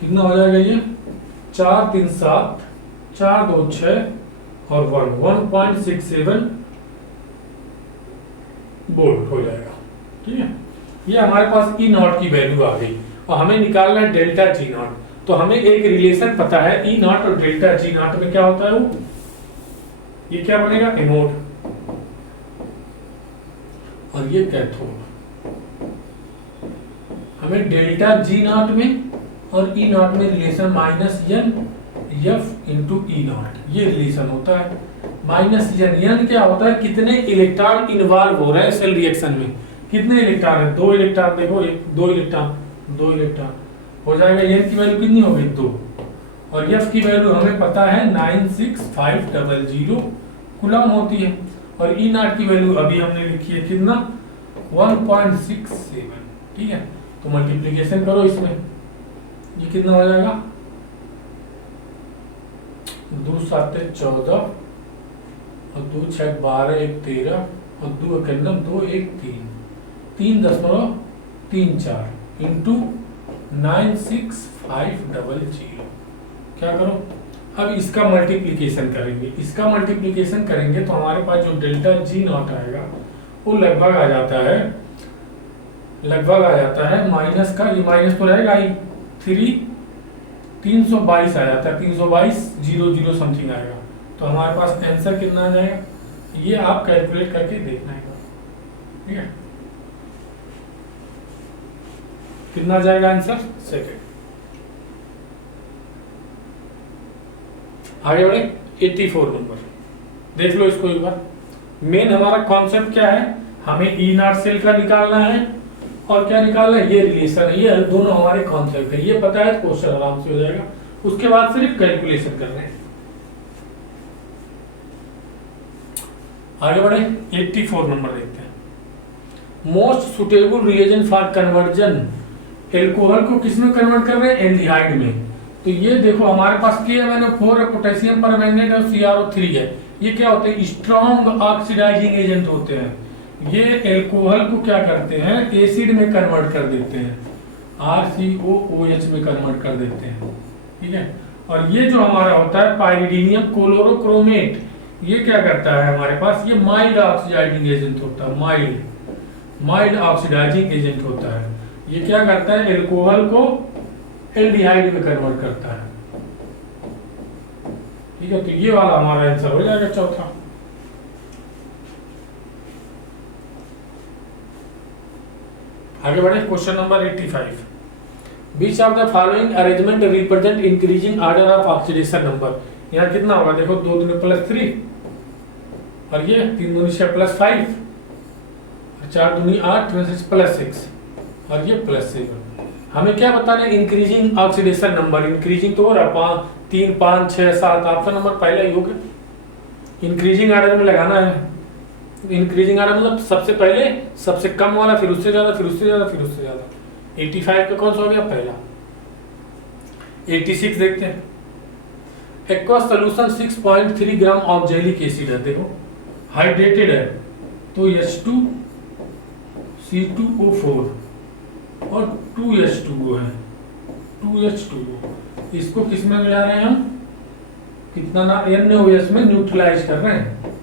कितना हो जाएगा, ये 4 3 7 4 2 6 और 1.67 वोल्ट हो जाएगा, ठीक है। ये हमारे पास ई नॉट की वैल्यू आ गई और हमें निकालना है डेल्टा जी नॉट। तो हमें एक रिलेशन पता है ई नॉट और डेल्टा जी नॉट में क्या होता है, वो ये क्या बनेगा, एनोड और ये कैथोड। हमें डेल्टा जी नॉट में और ई नॉट में relation -n F into E not, ये रिलेशन होता है। -n क्या होता है, कितने इलेक्ट्रॉन इन्वॉल्व हो रहे हैं सेल रिएक्शन में, कितने इलेक्ट्रॉन है, 2 इलेक्ट्रॉन, देखो 2 इलेक्ट्रॉन हो जाएगा। n की वैल्यू कितनी हो गई, 2, और F की वैल्यू हमें पता है 96500 कूलम होती है, और ई नॉट की वैल्यू अभी हमने लिखी है कितना, 1.67, ठीक है। तो मल्टीप्लिकेशन करो इसमें, ये कितना हो जाएगा, 2 7 14 और 2 6 12 1 13 और 2 1 2 1 3.34 इंटू 96500। क्या करो, अब इसका मल्टीप्लिकेशन करेंगे, तो हमारे पास जो डेल्टा जी नॉट आएगा वो लगभग आ जाता है माइनस का, ये माइनस तो रहेगा ही, 322 आ जाता है, 322.00 समथिंग आएगा। तो हमारे पास आंसर कितना आ जाएगा, ये आप कैलकुलेट करके देखना है, ठीक है। कितना जाएगा आंसर, सेकंड। आगे बढ़े, 84 नंबर देख लो इसको एक बार। मेन हमारा कॉन्सेप्ट क्या है, हमें ई नॉट सेल का निकालना है और क्या निकालना है, ये रिलेशन है, ये दोनों हमारे कॉन्सेप्ट है, ये पता है, क्वेश्चन आराम से हो जाएगा। उसके बाद सिर्फ कैलकुलेशन करना है। आगे बढ़े, 84 नंबर देखते हैं। Most suitable reagent for conversion, alcohol को किसमें कन्वर्ट कर रहे हैं, एल्डिहाइड में। तो ये देखो हमारे पास KMnO4 है, पोटेशियम परमैंगनेट और CrO3 है। ये क्या होते हैं, स्ट्रॉन्ग ऑक्सीडाइजिंग एजेंट होते हैं। ये एल्कोहल को क्या करते हैं, एसिड में कन्वर्ट कर देते हैं, RCOOH में कन्वर्ट कर देते हैं, ठीक है। और ये जो हमारा होता है पाइरिडीनियम क्लोरोक्रोमेट, ये क्या करता है हमारे पास, ये माइल्ड ऑक्सीडाइजिंग एजेंट होता है, माइल्ड ऑक्सीडाइजिंग एजेंट होता है। ये क्या करता है, एल्कोहल को एल्डिहाइड में कन्वर्ट करता है, ठीक है। तो ये वाला हमारा आंसर हो जाएगा चौथा। आगे बढ़े, question number 85। Beach of the following arrangement represent increasing order of oxidation number. यहाँ कितना होगा, देखो 2 दूनी +3 और ये 3 दूनी 6 +5 और 4 दूनी 8 +6 और ये +7। हमें क्या बताना है, इंक्रीजिंग ऑक्सीडेशन नंबर। इंक्रीजिंग तो हो रहा 3 5 6 7, ऑप्शन नंबर पहला ही होगा। इंक्रीजिंग ऑर्डर में लगाना है। इंक्रीजिंग ऑर्डर मतलब सबसे पहले सबसे कम वाला, फिर उससे ज्यादा, फिर उससे ज्यादा, फिर उससे ज्यादा। 85 का कौन सा हो गया, पहला। 86 देखते हैं। Aqueous solution 6.3 gram of oxalic acid है, देखो हाइड्रेटेड है, तो H2C2O4 और 2H2O है, 2H2O। इसको किस में मिला रहे हैं हम, कितना ना NaOH में न्यूट्रलाइज कर रहे हैं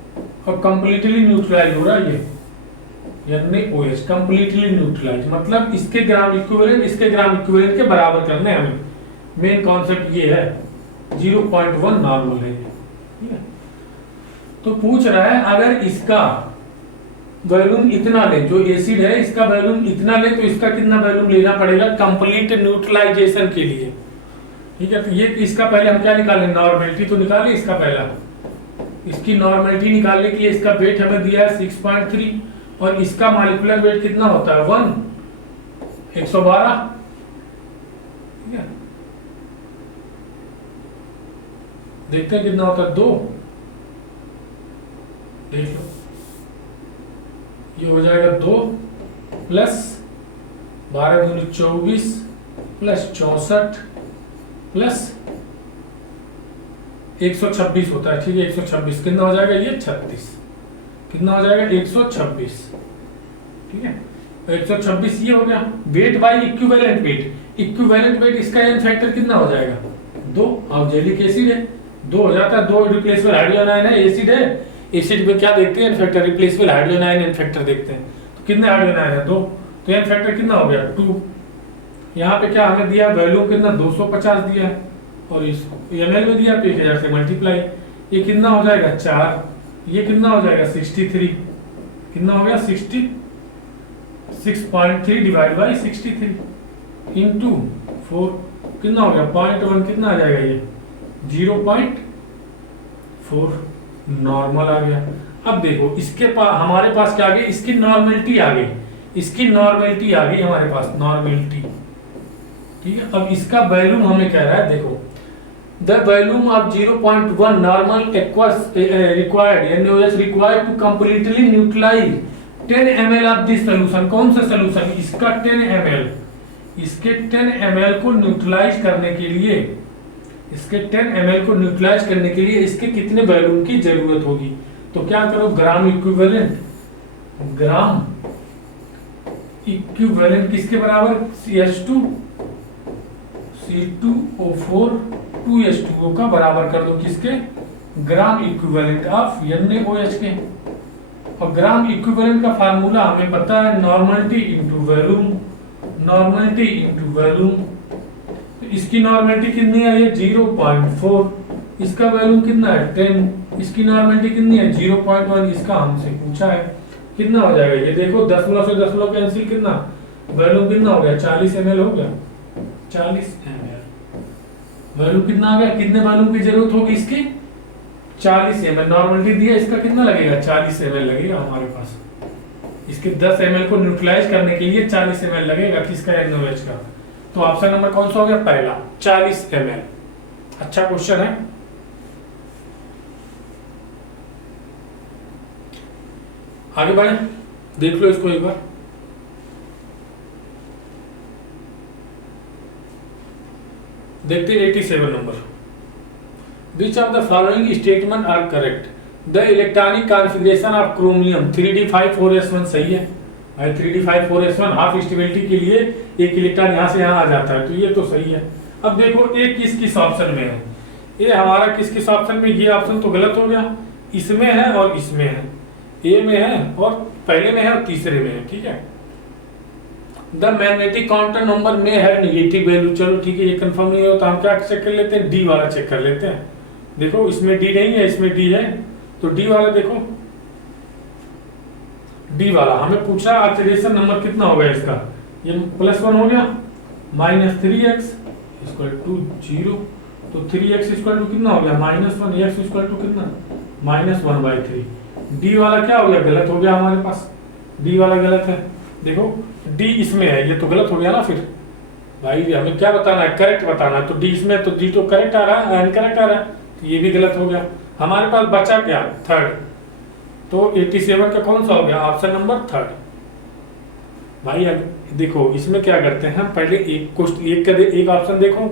और कंप्लीटली न्यूट्रलाइज हो रहा है ये NaOH, कंप्लीटली न्यूट्रलाइज, मतलब इसके ग्राम इक्विवेलेंट के बराबर करने हैं हमें। मेन कॉन्सेप्ट ये है, 0.1 नॉर्मल है, ठीक है। तो पूछ रहा है अगर इसका वॉल्यूम इतना ले, जो एसिड है इसका वॉल्यूम इतना ले, तो इसका कितना वॉल्यूम लेना पड़ेगा कंप्लीट न्यूट्रलाइजेशन के लिए। ठीक है, तो ये इसका पहले हम क्या निकालें, नॉर्मेलिटी तो निकाले इसका पहला, इसकी नॉर्मेलिटी निकालने के लिए इसका वेट हमें दिया है 6.3 और इसका मॉलिक्यूलर वेट कितना होता है 112। ठीक है, देखते हैं कितना होता है 2, देख लो ये हो जाएगा 2 प्लस 12 दूनी 24 प्लस 64 प्लस 126 होता है। ठीक है, 126 कितना हो जाएगा ये 36, कितना हो जाएगा 126। ठीक है, 126 ये हो गया weight by equivalent weight. Equivalent weight इसका एन फैक्टर कितना हो जाएगा 2। अब जेलिक एसिड है 2 हो जाता है, 2 रिप्लेसेबल हाइड्रोजन आयन है, एसिड है, एसिड में क्या देखते हैं N factor, replaceable hydrogen ion N factor देखते हैं। तो कितने हाइड्रोजन आयन है 2, तो एन फैक्टर कितना हो गया 2। यहाँ पे क्या हमें दिया वैल्यू कितना 250 दिया है और इसको ml में दिया तो 1000 से मल्टीप्लाई, ये कितना हो जाएगा 4, ये कितना हो जाएगा 63, कितना हो गया 6.3 डिवाइड बाई 63 इंटू 4 कितना हो गया 0.1, कितना आ जाएगा ये 0.4 नॉर्मल आ गया। अब देखो इसके पास हमारे पास क्या आ गई, इसकी नॉर्मेलिटी आ गई, इसकी नॉर्मेलिटी आ गई हमारे पास नॉर्मेलिटी। ठीक है, अब इसका वैल्यूम हमें कह रहा है, देखो the volume of 0.1 normal aqueous required NaOH required to completely neutralise 10 ml of this solution. कौन सा सॉल्यूशन, इसका 10 ml, इसके 10 ml को न्यूट्रलाइज करने के लिए, इसके 10 ml को न्यूट्रलाइज करने के लिए इसके कितने वैल्यूम की जरूरत होगी। तो क्या करो ग्राम इक्विवेलेंट, ग्राम इक्विवेलेंट किसके बराबर C2O4 2H2O का बराबर कर दो किसके, ग्राम इक्विवेलेंट ऑफ NaOH के। और ग्राम इक्विवेलेंट का फार्मूला हमें पता है normality into volume, normality into volume. इसकी नॉर्मलिटी कितनी है ये 0.4, इसका वैल्यूम कितना है 10, इसकी नॉर्मलिटी कितनी है 0.1, इसका हमसे पूछा है कितना हो जाएगा ये देखो 10 से 10 कैंसिल, कितना वैल्यूम कितना हो गया 40 ml हो गया, 40 ml वैल्यूम कितना आ गया, कितने वैल्यूम की जरूरत होगी इसकी 40 ml। नॉर्मलिटी दिया इसका कितना लगेगा 40 ml लगेगा हमारे पास, इसके 10 ml को न्यूट्रलाइज करने के लिए 40 ml लगेगा किसका NaOH का। तो ऑप्शन नंबर कौन सा हो गया पहला 40 ml। अच्छा क्वेश्चन है। आगे बढ़े, देख लो इसको एक बार। देखते हैं 87 number. Which of the following statement are correct? The electronic configuration of chromium 3d54s1 सही है भाई, 3d54s1 हाफ स्टेबिलिटी के लिए एक इलेक्ट्रॉन यहाँ से यहाँ आ जाता है, तो ये तो सही है। अब देखो ये किस ऑप्शन में है, ये हमारा किस ऑप्शन में, ये ऑप्शन तो गलत हो गया, इसमें है और इसमें है, ए में है और पहले में है और तीसरे में है। ठीक है, द मैग्नेटिक काउंटर नंबर में है नेगेटिव वैल्यू, चलो ठीक है ये कंफर्म नहीं होता, हम क्या चेक कर लेते हैं डी वाला चेक कर लेते हैं। देखो इसमें डी नहीं है, इसमें डी है, तो डी वाला देखो, डी वाला हमें पूछा ऑक्सीडेशन नंबर कितना हो गया इसका, ये +1 हो गया, -3x इक्वल टू 0, तो 3x इक्वल टू कितना हो गया -1, x इक्वल टू कितना -1/3। डी वाला क्या हो गया, गलत हो गया हमारे पास, डी वाला गलत है। देखो डी इसमें है, ये तो गलत हो गया ना, फिर भाई हमें क्या बताना है, करेक्ट बताना है, तो डी इसमें, तो डी तो करेक्ट आ रहा है, इनकरेक्ट आ रहा है, तो ये भी गलत हो गया। हमारे पास बचा क्या थर्ड, तो 87 का कौन सा हो गया ऑप्शन नंबर थर्ड। भाई अब देखो इसमें क्या करते हैं, हम पहले एक ऑप्शन देखो,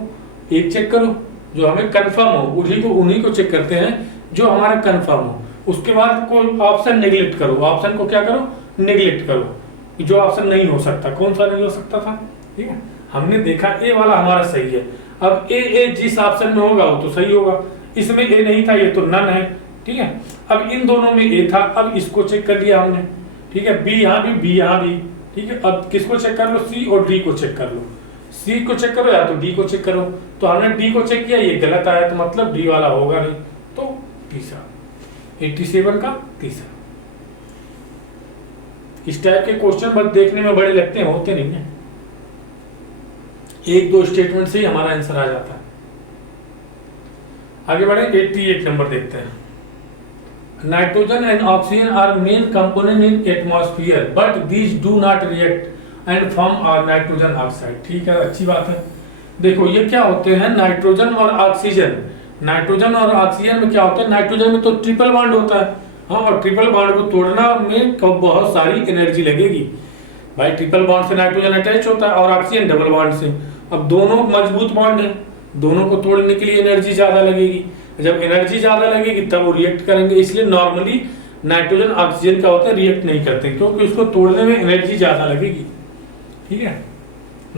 एक चेक करो जो हमें कंफर्म हो, उन्हीं को चेक करते हैं जो हमारा कंफर्म हो, उसके बाद कोई ऑप्शन नेग्लेक्ट करो, ऑप्शन को क्या करो नेग्लेक्ट करो, जो ऑप्शन नहीं हो सकता। कौन सा नहीं हो सकता था, ठीक है, हमने देखा ए वाला हमारा सही है। अब ए जिस ऑप्शन में होगा वो तो सही होगा, इसमें ए नहीं था ये तो नन है, ठीक है। अब इन दोनों में ए था, अब इसको चेक कर लिया हमने, ठीक है, बी यहाँ भी, बी यहाँ भी, ठीक है। अब किसको चेक कर लो, सी और डी को चेक कर लो, सी को चेक करो या तो डी को चेक करो, तो हमने डी को चेक किया, ये गलत आया, तो मतलब डी वाला होगा नहीं, तो तीसरा 87 का तीसरा। इस टाइप के क्वेश्चन बस देखने में बड़े लगते हैं, होते नहीं है। एक दो स्टेटमेंट से ही हमारा आंसर आ जाता है। आगे बढ़े, 88 नंबर देखते हैं। Nitrogen and oxygen are main component in atmosphere but these do not react and form are nitrogen oxide. ठीक है, अच्छी बात है। देखो ये क्या होते हैं, नाइट्रोजन और ऑक्सीजन। नाइट्रोजन और ऑक्सीजन में क्या होता है, नाइट्रोजन में तो ट्रिपल बॉन्ड होता है, हाँ, और ट्रिपल बॉन्ड को तोड़ना में बहुत सारी एनर्जी लगेगी भाई। ट्रिपल बॉन्ड से नाइट्रोजन अटैच होता है और ऑक्सीजन डबल बॉन्ड से। अब दोनों मजबूत बॉन्ड है, दोनों को तोड़ने के लिए एनर्जी ज्यादा लगेगी। जब एनर्जी ज्यादा लगेगी तब वो रिएक्ट करेंगे। इसलिए नॉर्मली नाइट्रोजन ऑक्सीजन क्या होता है, रिएक्ट नहीं करते क्योंकि उसको तोड़ने में एनर्जी ज्यादा लगेगी। ठीक है,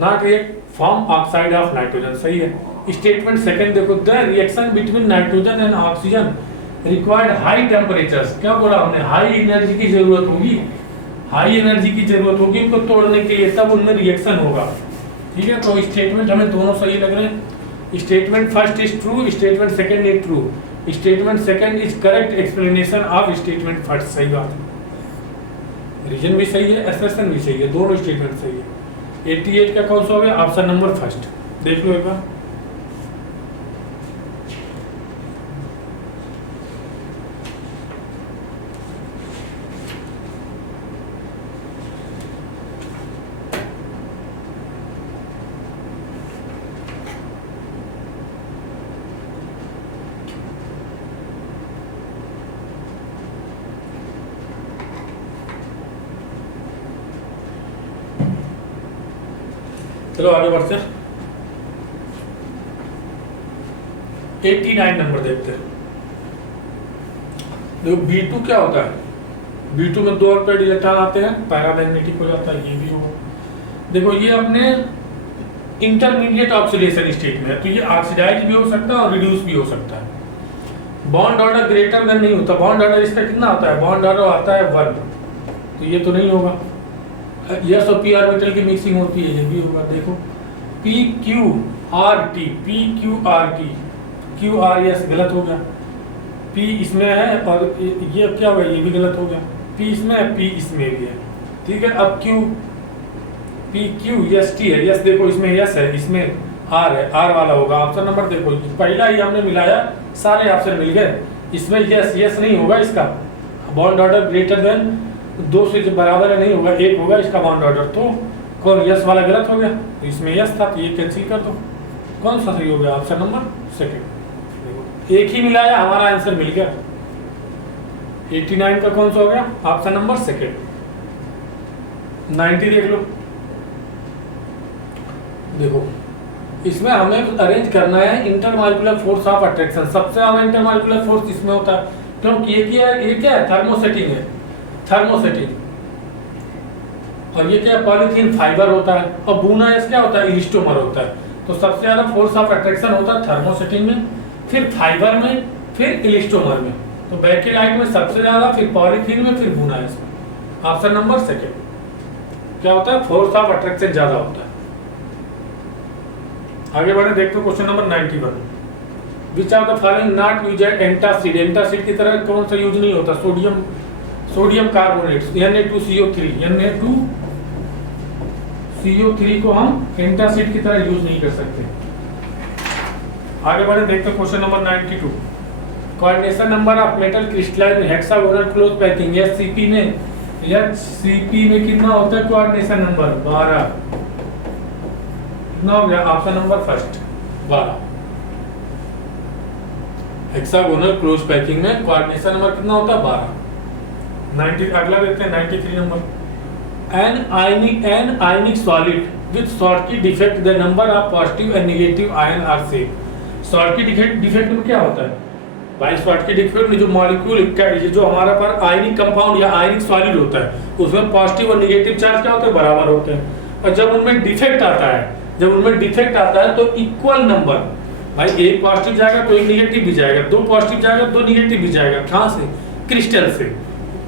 not react form oxide of nitrogen. सही है। स्टेटमेंट सेकंड देखो, the reaction between nitrogen and oxygen required high temperatures. क्या बोला हमने, हाई एनर्जी की जरूरत होगी, हाई एनर्जी की जरूरत होगी उनको तोड़ने के लिए, तब उनमें रिएक्शन होगा। ठीक है, तो स्टेटमेंट हमें दोनों सही लग रहे हैं। Statement first is true, statement second is true, statement second is correct explanation of statement first. सही बात है, रीजन भी सही है, एसेशन भी सही है, दोनों स्टेटमेंट सही है। 88 का कौन सा हो गया, ऑप्शन नंबर फर्स्ट। देख लो एक बार। चलो आगे बढ़ते हैं। 89 नंबर देखते हैं। देखो B2 क्या होता है, B2 में 2 पेड इलेक्ट्रॉन आते हैं, पैरामैग्नेटिक हो जाता है, ये भी हो। देखो ये अपने इंटरमीडिएट ऑक्सीडेशन स्टेट में है, तो ये ऑक्सीडाइज भी हो सकता है और रिड्यूस भी हो सकता है। बॉन्ड ऑर्डर ग्रेटर देन नहीं होता, बॉन्ड ऑर्डर इसका कितना आता है, बॉन्ड ऑर्डर आता है 1, तो ये तो नहीं होगा। यस और पी ऑर्बिटल की मिक्सिंग होती है, ये भी होगा। देखो PQRT, PQRT, QRS गलत हो गया, P इसमें है और ये क्या हुआ, ये भी गलत हो गया। P इसमें है, P इसमें भी है। ठीक है, अब PQST है, यस देखो इसमें यस है, इसमें R है, R वाला होगा। ऑप्शन नंबर देखो, पहला ही हमने मिलाया, सारे ऑप्शन मिल गए। इसमें यस यस नहीं होगा, इसका बॉन्ड ऑर्डर ग्रेटर देन 2 से जो बराबर है नहीं होगा, 1 होगा इसका बॉन्ड ऑर्डर, तो कौन यस वाला गलत हो गया, तो इसमें यस था तो ये कैंसिल कर दो। कौन सा सही हो गया, ऑप्शन नंबर सेकंड। एक ही मिलाया, हमारा आंसर मिल गया। 89 का कौन सा हो गया, ऑप्शन नंबर सेकंड। 90 देख लो। देखो इसमें हमें अरेंज करना है इंटरमॉलिक्यूलर फोर्स ऑफ अट्रैक्शन। सबसे ज्यादा इंटरमॉलिक्यूलर फोर्स इसमें होता है, क्योंकि ये क्या है, थर्मोसेटिंग है, थर्मोसेटिंग। और ये क्या है, पॉलीथीन फाइबर होता है, और बूना एस क्या होता है, इलास्टोमर होता है। तो सबसे ज्यादा फोर्स ऑफ अट्रैक्शन होता है थर्मोसेटिंग में, फिर फाइबर में, फिर इलास्टोमर में। तो बैकेलाइट में सबसे ज्यादा, फिर पॉलीथीन में, फिर बूना एस में। ऑप्शन नंबर सेकंड क्या होता है, फोर्स ऑफ अट्रैक्शन ज्यादा होता है। आगे बढ़े, देखते हो question number 91। Which are the following not used antacid. Antacid की तरह कौन सा यूज नहीं होता, सोडियम कार्बोनेट, Na2CO3, Na2CO3 को हम एंटासिड की तरह यूज नहीं कर सकते। आगे बढ़े, देखते question number 92। Coordination number of metal crystalline hexagonal close packing, HCP में कितना होता है कोऑर्डिनेशन नंबर, 12। कितना हो गया, option number first 12। Hexagonal close packing में कोऑर्डिनेशन नंबर कितना होता है, 12। 90 अगला देखते हैं 93 number. An ionic solid with Schottky defect, the number of positive and negative ion are same. Schottky defect में क्या होता है भाई, शॉर्टकी डिफेक्ट में जो मॉलिक्यूल जो हमारा पर आयनिक कंपाउंड या आयनिक सॉलिड होता है, उसमें पॉजिटिव और नेगेटिव चार्ज क्या होते हैं, बराबर होते हैं। और जब उनमें डिफेक्ट आता है, तो इक्वल नंबर, भाई एक पॉजिटिव जाएगा तो एक नेगेटिव भी जाएगा, 2 पॉजिटिव जाएगा 2 नेगेटिव भी जाएगा। कहाँ से, क्रिस्टल से,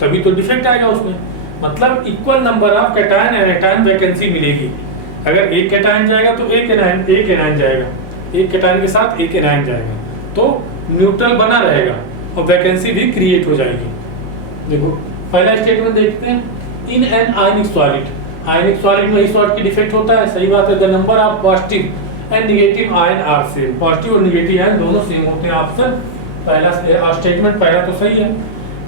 तभी तो डिफेक्ट आएगा उसमें। मतलब equal number of cation and anion vacancy मिलेगी। अगर एक कैटायन जाएगा तो एक एनायन जाएगा, एक कैटायन के साथ एक एनायन जाएगा, तो न्यूट्रल बना रहेगा और वैकेंसी भी क्रिएट हो जाएगी। देखो पहला स्टेटमेंट देखते हैं, in an ionic solid, ionic solid में ही सॉल्ट की डिफेक्ट होता है, सही बात है। The number of positive and negative ion are same, positive और नेगेटिव आयन दोनों सेम होते हैं। ऑप्शन पहला स्टेटमेंट पहला तो सही है।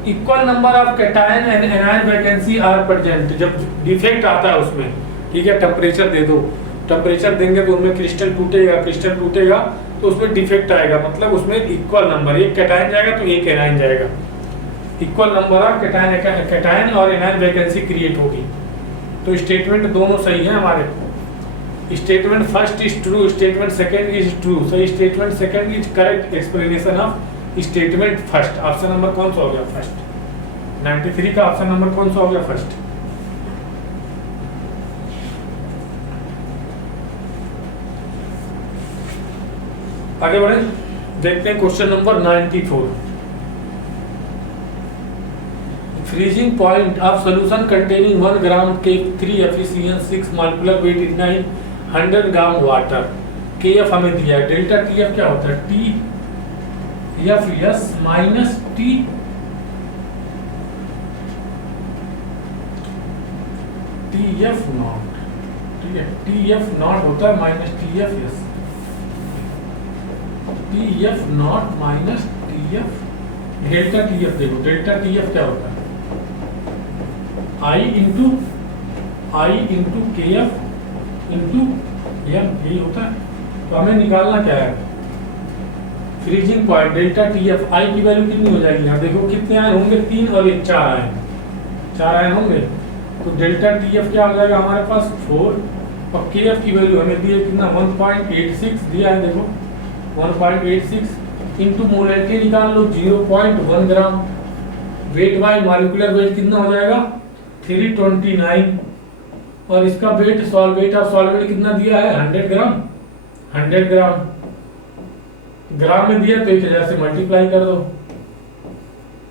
Equal number of cation and anion vacancy are present, जब डिफेक्ट आता है उसमें, ठीक है, टेम्परेचर दे दो, टेम्परेचर देंगे तो उनमें क्रिस्टल टूटेगा, क्रिस्टल टूटेगा तो उसमें डिफेक्ट आएगा, मतलब उसमें इक्वल नंबर, एक कैटायन जाएगा तो एक एनायन जाएगा। इक्वल नंबर ऑफ कैटायन और एनायन वैकेंसी क्रिएट होगी। तो स्टेटमेंट दोनों सही है हमारे। Statement first is true, statement second is true, सही statement second is correct explanation of statement first. Option number कौन सा हो गया फर्स्ट? 93 का ऑप्शन नंबर कौन सा हो गया फर्स्ट? आगे बढ़े, देखते हैं question number 94। Freezing point of solution containing 1 gram K3 FeCN6 molecular weight is 900 gram water. KF हमें दिया है, डेल्टा TF क्या होता है? TFS माइनस TF नॉट, ठीक है, TF नॉट होता है minus TFS, TF not minus TF, delta TF देखो, डेल्टा TF क्या होता है? I into KF into M, यही होता है। तो हमें निकालना क्या है? Freezing point delta TF, I की वैल्यू कितनी हो जाएगी? यहाँ देखो कितने आयन होंगे, 3 और 1, 4 आयन, 4 आयन होंगे। तो डेल्टा TF क्या हो जाएगा हमारे पास? 4, और KF की वैल्यू हमें दी है कितना? 1.86 दिया है, देखो 1.86 इंटू मोलैरिटी निकाल लो 0.1 ग्राम, वेट बाय मॉलिक्यूलर वेट कितना हो जाएगा? 329, और इसका वेट सॉल्वेट ऑफ सॉल्वेट कितना दिया है? 100 ग्राम, 100 ग्राम ग्राम में दिया तो 1000 से मल्टीप्लाई कर दो,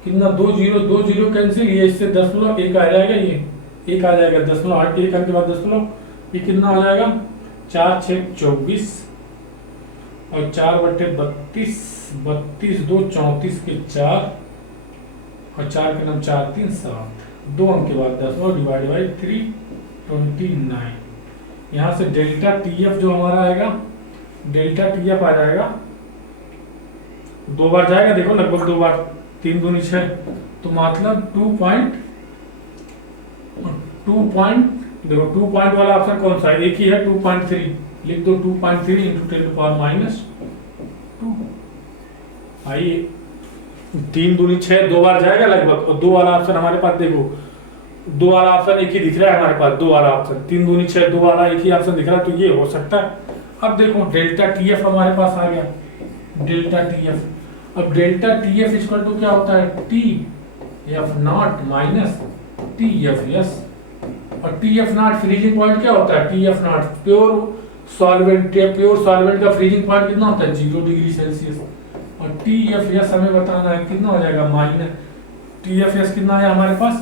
कितना? 2 0 कैंसिल, ये इससे 10 आ जाएगा, ये 1 आ जाएगा, 10 1 के बाद 10, ये कितना हो जाएगा? 4 6 24 और 4/32, 32 2 34 के 4 और 4 के नाम 4 3 7, 2 अंक के बाद 10 और डिवाइड बाई 329। यहाँ से डेल्टा TF जो हमारा आएगा, डेल्टा TF आ जाएगा, 2 बार जाएगा, देखो लगभग 2 बार, 3 दूनी 6, तो मतलब 2 देखो 2 पॉइंट वाला ऑप्शन कौन सा है? एक ही है, 2.3 लिख दो, 2.3 इंटू 10⁻²। आइए 3 दूनी 6, 2 बार जाएगा लगभग, और 2 वाला ऑप्शन हमारे पास देखो, 2 वाला ऑप्शन एक ही दिख रहा है हमारे पास, 2 वाला ऑप्शन, 3 दूनी 6, 2 वाला एक ही ऑप्शन दिख रहा है, तो ये हो सकता है। अब देखो डेल्टा TF हमारे पास आ गया, डेल्टा TF। अब डेल्टा TF इक्वल टू क्या होता है? TF नॉट माइनस TFS, और TF नॉट फ्रीजिंग पॉइंट क्या होता है? TF नॉट प्योर सॉल्वेंट का फ्रीजिंग पॉइंट कितना होता है? 0 डिग्री सेल्सियस, और TFS हमें बताना है कितना हो जाएगा? माइनस TFS कितना आया हमारे पास?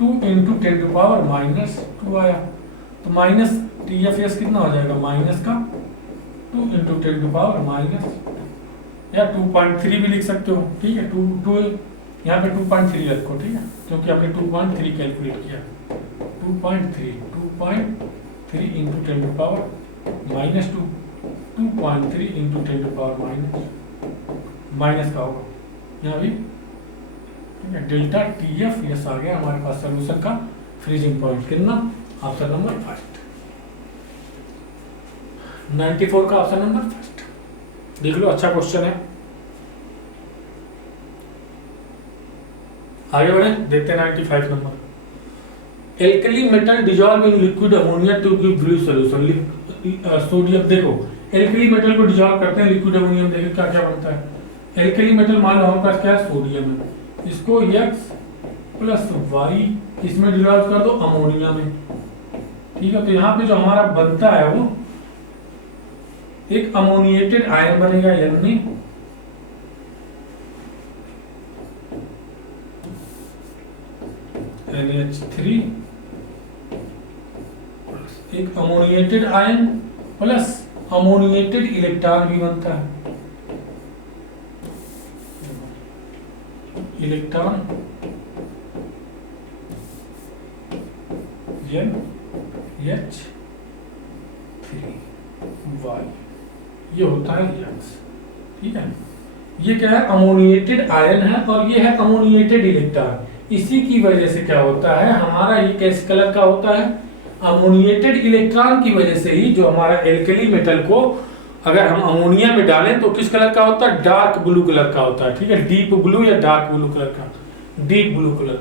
2 इंटू 10⁻² आया, तो माइनस TFS कितना हो जाएगा? माइनस का 2 इंटू 10⁻, या 2.3 भी लिख सकते हो, ठीक है, 2 यहाँ पे 2.3 रखो, ठीक है, क्योंकि हमने 2.3 कैलकुलेट किया। 2.3 इंटू 10⁻², 2.3 इंटू 10⁻, माइनस का होगा यहाँ भी, ठीक है। डेल्टा TF यस आ गया हमारे पास सोल्यूशन का फ्रीजिंग पॉइंट, कितना? ऑप्शन नंबर फर्स्ट, 94 का ऑप्शन नंबर फर्स्ट। देख लो, अच्छा क्वेश्चन है। आगे बढ़े, देखते हैं 95 नंबर। Alkali metal dissolve in liquid ammonia to give blue solution. Sodium, देखो एल्कली मेटल को डिजॉल्व करते हैं लिक्विड अमोनियम, देखिए क्या क्या बनता है। एल्कली मेटल मान लो हमारे पास क्या है? सोडियम है, इसको X प्लस Y इसमें डिजॉल्व कर दो अमोनिया में, ठीक है। तो यहाँ पे जो हमारा बनता है वो एक अमोनिएटेड आयन बनेगा, यानी NH3, एक ammoniated ion plus ammoniated electron भी बनता है, इलेक्ट्रॉन NH3Y, ये होता है X। ठीक है, ये क्या है, अमोनिएटेड आयन है और ये है अमोनिएटेड इलेक्ट्रॉन। इसी की वजह से क्या होता है, हमारा ये कैसे कलर का होता है, अमोनिएटेड इलेक्ट्रॉन की वजह से ही जो हमारा एल्कली मेटल को अगर हम अमोनिया में डालें तो किस कलर का होता है, डार्क ब्लू कलर का होता है। ठीक है, डीप ब्लू या डार्क ब्लू कलर का, डीप ब्लू कलर।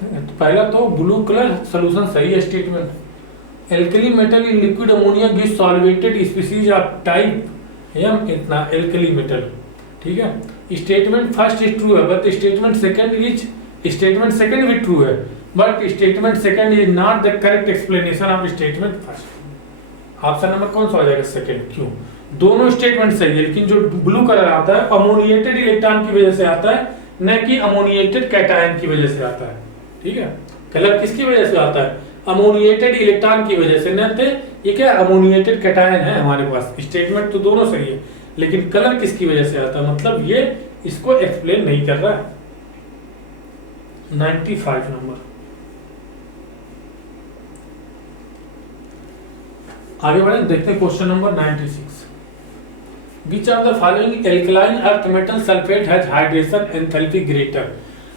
तो पहला तो ब्लू कलर सोल्यूशन सही है statement. Alkali metal in liquid ammonia gives solvated species of type M इतना एल्कली मेटल। ठीक है, स्टेटमेंट फर्स्ट इज ट्रू है बट स्टेटमेंट सेकंड भी ट्रू है but statement second is not the correct explanation of statement first. Option number कौन सा हो जाएगा, सेकंड। क्यों, दोनों स्टेटमेंट सही है लेकिन जो ब्लू कलर आता है अमोनिएटेड इलेक्ट्रॉन की वजह से आता है, न कि अमोनिएटेड कैटायन की वजह से आता है। ठीक है, कलर किसकी वजह से आता है, अमोनिएटेड इलेक्ट्रॉन की वजह से। न थे ये क्या अमोनिएटेड कैटायन है हमारे पास। स्टेटमेंट तो दोनों सही है लेकिन कलर किसकी वजह से आता है, मतलब ये इसको एक्सप्लेन नहीं कर रहा है। 95 नंबर। आगे बढ़े, देखते हैं question number 96। Which of the following alkaline earth metal sulphate has hydration enthalpy greater.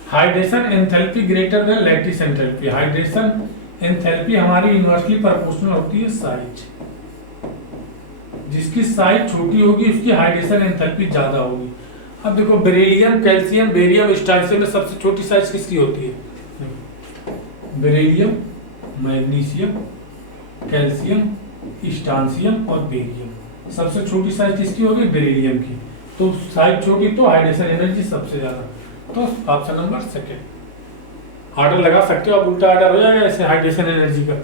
Hydration enthalpy greater than lattice enthalpy. Hydration enthalpy हमारी इनवर्सली प्रोपोर्शनल होती है साइज। जिसकी साइज छोटी होगी उसकी हाइड्रेशन एंथैल्पी ज्यादा होगी। अब देखो बेरिलियम, कैल्शियम, बेरियम, स्ट्रांसियम में सबसे छोटी साइज किसकी होती है, बेरिलियम, मैग्नीशियम, कैल्शियम, स्ट्रांसियम और बेरियम। सबसे छोटी साइज किसकी होगी, बेरिलियम की। तो साइज छोटी तो हाइड्रेशन एनर्जी सबसे ज्यादा। तो ऑप्शन नंबर सेकेंड। ऑर्डर लगा सकते हो आप, उल्टा ऑर्डर हो जाएगा ऐसे हाइड्रेशन एनर्जी का।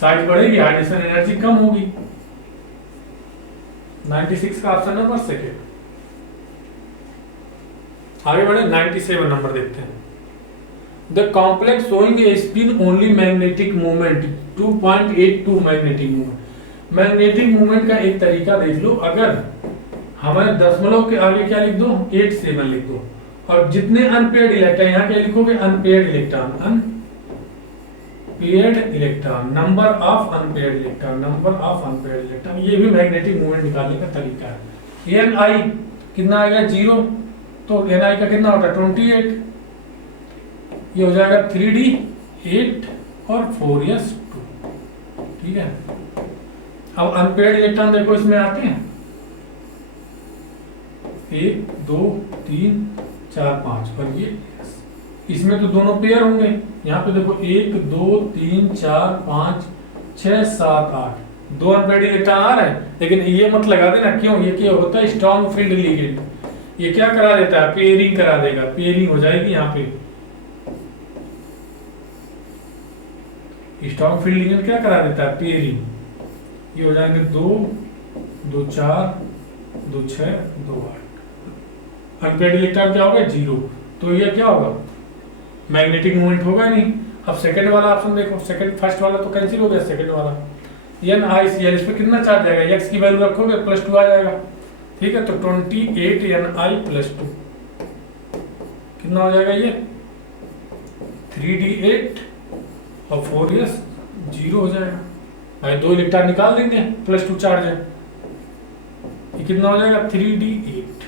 साइज बढ़ेगी, हाइड्रेशन एनर्जी कम होगी। 96 का ऑप्शन नंबर सेकेंड। आगे बढ़े, 97 नंबर देखते हैं। The complex showing A spin only magnetic movement 2.82 magnetic movement. Magnetic movement का एक तरीका देख लो, अगर हमें दशमलव के आगे क्या लिख दो, 87 लिख दो, और जितने अनपेयर्ड इलेक्ट्रॉन, यहाँ क्या लिखोगे, unpaired electron, unpaired electron, number of unpaired electron, number of unpaired electron. ये भी मैग्नेटिक मूवमेंट निकालने का तरीका है। Ni कितना आएगा, 0, तो Ni का कितना होता है 28। ये हो जाएगा 3d8 और 4s2। ठीक है, अब अनपेयर्ड इलेक्ट्रॉन देखो इसमें आते हैं 1 2 3 4 5, और ये इसमें तो दोनों पेयर होंगे। यहाँ पे देखो 1 2 3 4 5 6 7 8, दो अनपेयर्ड इलेक्ट्रॉन आ रहे हैं, लेकिन ये मत लगा देना। क्यों, ये क्या होता है, स्ट्रॉन्ग फील्ड लिगेंड। ये क्या करा देता है, पेयरिंग करा देगा, पेयरिंग हो जाएगी यहाँ पे। स्ट्रॉन्ग फील्ड लिगेंड क्या करा देता है, पेयरिंग। ये हो जाएंगे 2 2 4 2 6 2 8। अनपेयर्ड इलेक्ट्रॉन क्या होगा, 0, तो ये क्या होगा, मैग्नेटिक मूवमेंट होगा नहीं। अब सेकंड वाला ऑप्शन देखो, सेकंड, फर्स्ट वाला तो कैंसिल हो गया, सेकंड वाला NiCl, इस पे कितना चार्ज आएगा, x की वैल्यू रखोगे +2 आ जाएगा। ठीक है, तो 28 Ni+2 कितना हो जाएगा, ये 3d8 और 4s 0 हो जाएगा। भाई दो इलेक्ट्रॉन निकाल देंगे, +2 चार्ज है, ये कितना हो जाएगा 3d8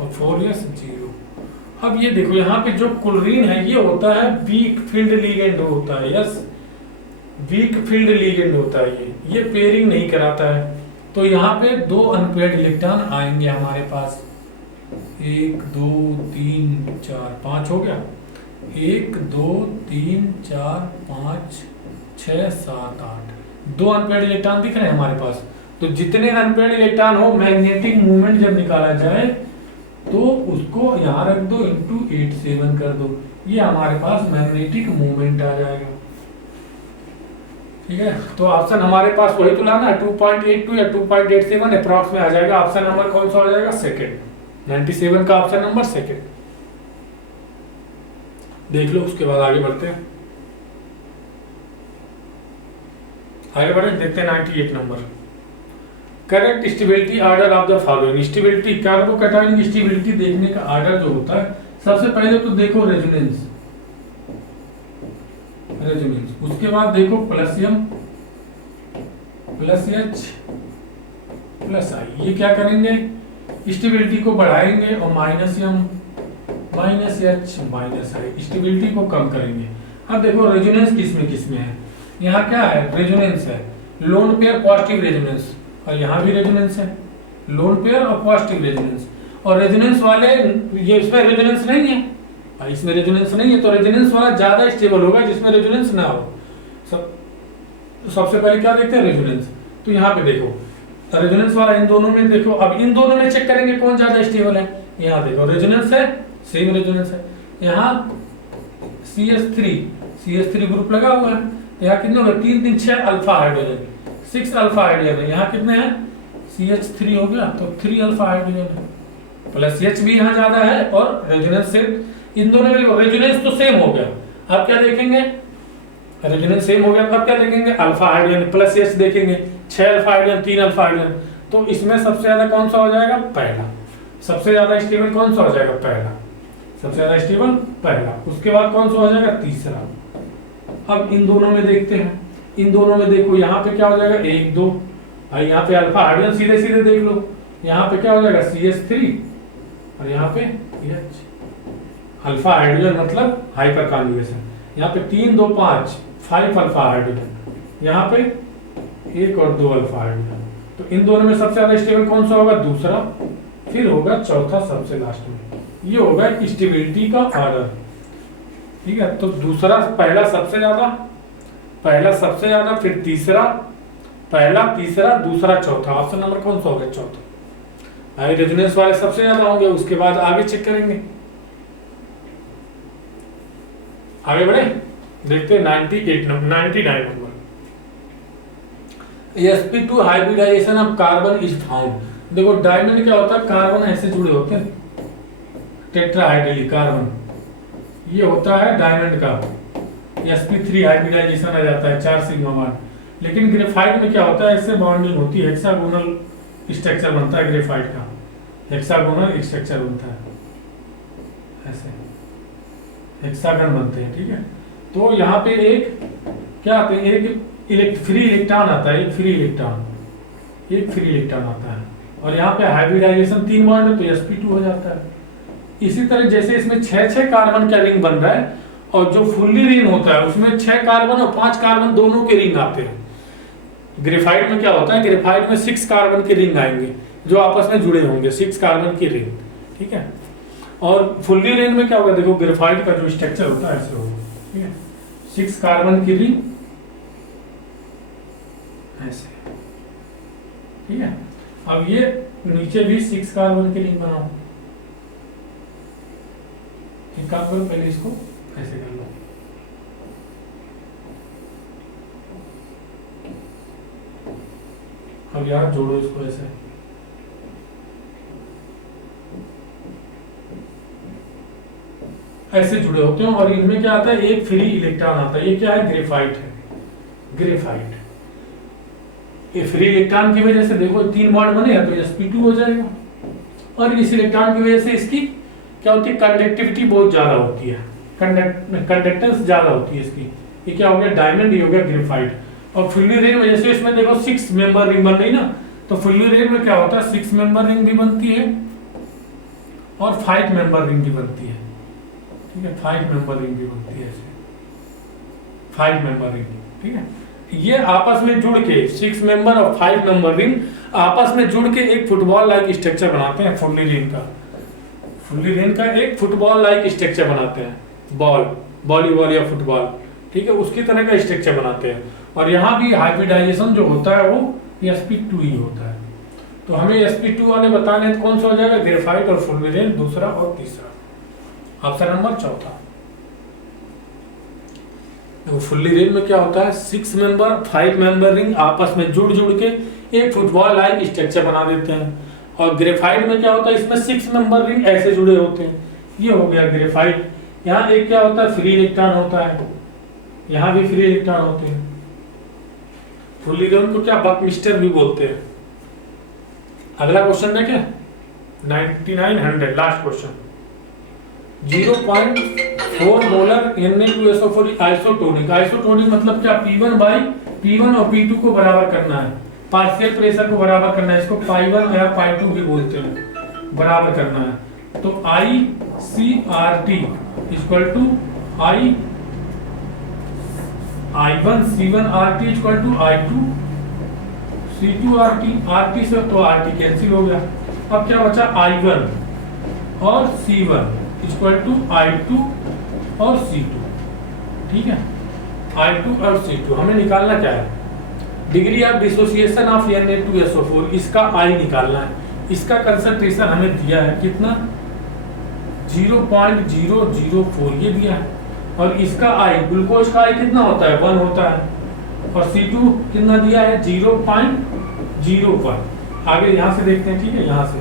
और 4s 0। अब ये देखो यहाँ पे जो क्लोरीन है ये होता है वीक फील्ड लिगेंड होता है। यस, वीक फील्ड लिगेंड होता है ये पेयरिंग नहीं कराता है। तो यहाँ पे दो अनपेयर्ड इलेक्ट्रॉन आएंगे हमारे पास, 1 2 3 4 5 हो गया, 1 2 3 4 5 6 7 8, दो अनपेयर्ड इलेक्ट्रॉन दिख रहे हैं हमारे पास। तो जितने अनपेयर्ड इलेक्ट्रॉन हो, मैग्नेटिक मूवमेंट जब निकाला जाए तो उसको यहाँ रख दो, इंटू 87 कर दो, ये हमारे पास मैग्नेटिक मूवमेंट आ जाएगा। ठीक है, तो ऑप्शन हमारे पास वही तो लाना है, 2.82 या 2.87 अप्रॉक्स में आ जाएगा। ऑप्शन नंबर कौन सा हो जाएगा, सेकंड। 97 का ऑप्शन नंबर सेकंड। देख लो, उसके बाद आगे बढ़ते हैं। आगे बढ़े, देखते हैं 98 number. Correct stability order of the following. Stability, carbocation की स्टेबिलिटी देखने का ऑर्डर जो होता है, सबसे पहले तो देखो रेजोनेंस। रेजोनेंस। उसके बाद देखो plus M plus H plus I, ये क्या करेंगे, स्टेबिलिटी को बढ़ाएंगे और minus M minus H minus I stability को कम करेंगे। अब देखो रेजोनेंस किसमें है, यहाँ क्या है, रेजोनेंस है, लोन पेयर पॉजिटिव रेजोनेंस, और यहाँ भी रेजोनेंस है, लोन पेयर और पॉजिटिव रेजोनेंस। और रेजोनेंस वाले, ये इसमें रेजोनेंस नहीं है, इसमें रेजोनेंस नहीं है, तो रेजोनेंस वाला ज्यादा स्टेबल होगा जिसमें रेजोनेंस ना हो। सबसे पहले क्या देखते हैं, रेजोनेंस। तो यहाँ पे देखो रेजोनेंस वाला इन दोनों में देखो, अब इन दोनों में चेक करेंगे कौन ज्यादा स्टेबल है। यहाँ देखो रेजोनेंस है, सेम रेजोनेंस है, यहाँ CH3 ग्रुप लगा हुआ है, तो यहाँ कितने हो गए, 3 3 6 अल्फा हाइड्रोजन, 6 अल्फा हाइड्रोजन है, यहाँ कितने हैं, CH3 हो गया तो 3 अल्फा हाइड्रोजन है, प्लस H भी यहाँ ज्यादा है, और रेजोनेंस से इन दोनों में रेजोनेंस तो सेम हो गया। अब क्या देखेंगे, रेजोनेंस सेम हो गया, अब क्या देखेंगे, अल्फा हाइड्रोजन प्लस H देखेंगे, 6 अल्फा हाइड्रोजन 3 अल्फा हाइड्रोजन, तो इसमें सबसे ज्यादा कौन सा हो जाएगा, पहला, सबसे ज्यादा स्टेबल कौन सा हो जाएगा, पहला, सबसे ज्यादा स्टेबल पहला। उसके बाद कौन सा हो जाएगा, तीसरा। अब इन दोनों में देखते हैं, इन दोनों में देखो यहाँ पे क्या हो जाएगा, 1 2, और यहाँ पे अल्फा हाइड्रोजन सीधे सीधे देख लो, यहाँ पे क्या हो जाएगा, CH3 और यहाँ पे H, अल्फा हाइड्रोजन मतलब हाइपर कॉन्जुगेशन, यहाँ पे 3 2 5 5 अल्फा हाइड्रोजन, यहाँ पे 1 और 2 अल्फा हाइड्रोजन। तो इन दोनों में सबसे ज्यादा स्टेबल कौन सा होगा, दूसरा, फिर होगा चौथा सबसे लास्ट में। ये होगा स्टेबिलिटी का ऑर्डर, ठीक है। तो दूसरा, पहला सबसे ज्यादा, फिर तीसरा, पहला तीसरा दूसरा चौथा, ऑप्शन नंबर कौन सा होगा, चौथा। भाई रेजोनेंस वाले सबसे ज्यादा होंगे, उसके बाद आगे चेक करेंगे, आगे बढ़े, देखते हैं 99 नंबर। sp2 hybridization of carbon is found. देखो डायमंड क्या होता है, कार्बन ऐसे जुड़े होते हैं, टेट्राहाइड्रली कार्बन, ये होता है डायमंड का, sp3 हाइब्रिडाइजेशन आ जाता है 4 सिग्मा बॉन्ड। लेकिन ग्रेफाइट में क्या होता है, ऐसे बॉन्डिंग होती है, हेक्सागोनल स्ट्रक्चर बनता है ग्रेफाइट का, हेक्सागोनल स्ट्रक्चर बनता है, ऐसे हेक्सागन बनते हैं, ठीक है। तो यहाँ पे एक क्या आते हैं, एक फ्री इलेक्ट्रॉन आता है, एक फ्री इलेक्ट्रॉन आता है, और यहाँ पे हाइब्रिडाइजेशन 3 बॉन्ड है तो sp2 हो जाता है। इसी तरह जैसे इसमें 6 कार्बन का रिंग बन रहा है, और जो फुल्ली रिंग होता है उसमें 6 कार्बन और 5 कार्बन दोनों के रिंग आते हैं। ग्रेफाइट में क्या होता है, ग्रेफाइट में 6 कार्बन के रिंग आएंगे जो आपस में जुड़े होंगे, 6 कार्बन की रिंग, ठीक है। और फुल्ली रिंग में क्या होगा, देखो ग्रेफाइट का जो स्ट्रक्चर होता है ऐसे होगा, ठीक है, 6 कार्बन की रिंग ऐसे, ठीक है। अब ये नीचे भी 6 कार्बन की रिंग बनाओ, एक काम करो, पहले इसको ऐसे कर लो, अब यार जोड़ो इसको ऐसे, ऐसे जुड़े होते हैं, और इनमें क्या आता है, एक फ्री इलेक्ट्रॉन आता है, ये क्या है, ग्रेफाइट है, ग्रेफाइट। ये फ्री इलेक्ट्रॉन की वजह से देखो 3 बॉन्ड बने हैं तो sp2 हो जाएगा, और इस इलेक्ट्रॉन की वजह से इसकी क्या होती है, कंडक्टिविटी बहुत ज्यादा होती है, कंडक्टेंस ज्यादा होती है इसकी। ये क्या हो गया, डायमंड, ये हो गया ग्रेफाइट। और फुल्ली रिंग में जैसे इसमें देखो 6 मेंबर रिंग बन रही ना, तो फुल्ली रिंग में क्या होता है, 6 मेंबर रिंग भी बनती है और 5 मेंबर रिंग भी बनती है, ठीक है, 5 मेंबर रिंग भी बनती है ऐसे, 5 मेंबर रिंग, ठीक है। ये आपस में जुड़ के 6 मेंबर और 5 मेंबर रिंग आपस में जुड़ के एक फुटबॉल लाइक स्ट्रक्चर बनाते हैं, फुल्ली रिंग का एक फुटबॉल लाइक स्ट्रक्चर बनाते हैं, वॉलीबॉल या फुटबॉल, ठीक है, उसकी तरह का स्ट्रक्चर बनाते हैं। और यहाँ भी हाइब्रिडाइजेशन जो होता है वो sp2 ही होता है। तो हमें sp2 वाले बताने तो कौन सा हो जाएगा, ग्रेफाइट और फुल्ली रिंग दूसरा और तीसरा, ऑप्शन नंबर चौथा। फुल्ली रिंग में क्या होता है, 6 मेंबर 5 मेंबर रिंग आपस में जुड़ के एक फुटबॉल लाइक स्ट्रक्चर बना देते हैं। और ग्रेफाइट में क्या होता है, इसमें 6 मेंबर रिंग ऐसे जुड़े होते हैं, ये हो गया ग्रेफाइट। यहाँ एक क्या होता है, फ्री इलेक्ट्रॉन होता है, यहाँ भी फ्री इलेक्ट्रॉन होते हैं। फुल्ली रिंग को क्या बकमिस्टर भी बोलते हैं। अगला क्वेश्चन देखें, 9900 last question. 0.4 molar Na2SO4 isotonic. Isotonic मतलब क्या, P1 और P2 को बराबर करना है, पार्शियल प्रेशर को बराबर करना है, इसको π1 या π2 भी बोलते हैं, बराबर करना है। तो ICRT equal to I1C1RT equal to I2C2RT। RT से तो RT कैंसिल हो गया, अब क्या बचा, I1 और C1 इक्वल टू I2 और C2। ठीक है, I2 और C2 हमें निकालना क्या है, degree of dissociation of Na2SO4, इसका I निकालना है। इसका कंसंट्रेशन हमें दिया है कितना, 0.004 ये दिया है, और इसका I, ग्लूकोज का I कितना होता है, 1 होता है, और C2 कितना दिया है, 0.01। आगे यहाँ से देखते हैं, ठीक है, यहाँ से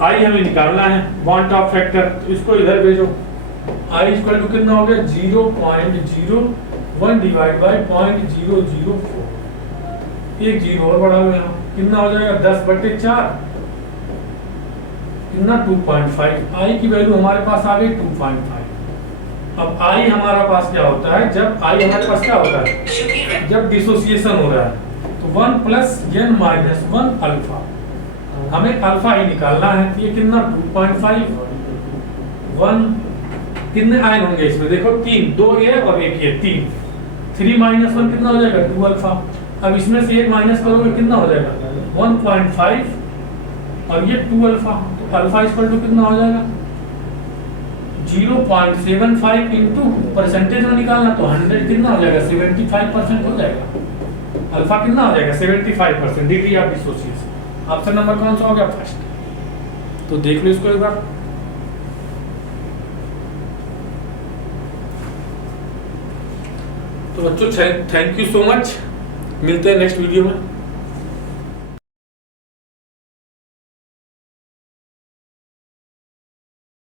I हमें निकालना है, बॉन्ड ऑफ फैक्टर, तो इसको इधर भेजो। I इक्वल टू कितना हो गया, 0.01 डिवाइड बाई 0.004, एक जीरो और बढ़ा हुआ यहाँ, कितना हो जाएगा, 10/4, कितना 2.5। I की वैल्यू हमारे पास आ गई 2.5। अब I हमारा पास क्या होता है, जब I हमारे पास क्या होता है, जब डिसोसिएशन हो रहा है, तो 1 + n-1 अल्फा, हमें अल्फा ही निकालना है। तो ये कितना, 2.5, 1, कितने आयन होंगे इसमें, देखो 3, 2 ये और एक ये, 3, 3 - 1 कितना हो जाएगा, 2 अल्फा। अब इसमें से एक माइनस करोगे कितना हो जाएगा, 1.5 और ये 2 अल्फा, तो अल्फा इक्वल टू कितना हो जाएगा, 0.75 इंटू परसेंटेज में निकालना, तो 100 कितना हो जाएगा, 75% हो जाएगा। अल्फा कितना हो जाएगा, 75% degree of dissociation. Option number कौन सा हो गया, फर्स्ट। तो देख लो इसको एक बार। तो बच्चों थैंक यू सो मच, मिलते हैं नेक्स्ट वीडियो में।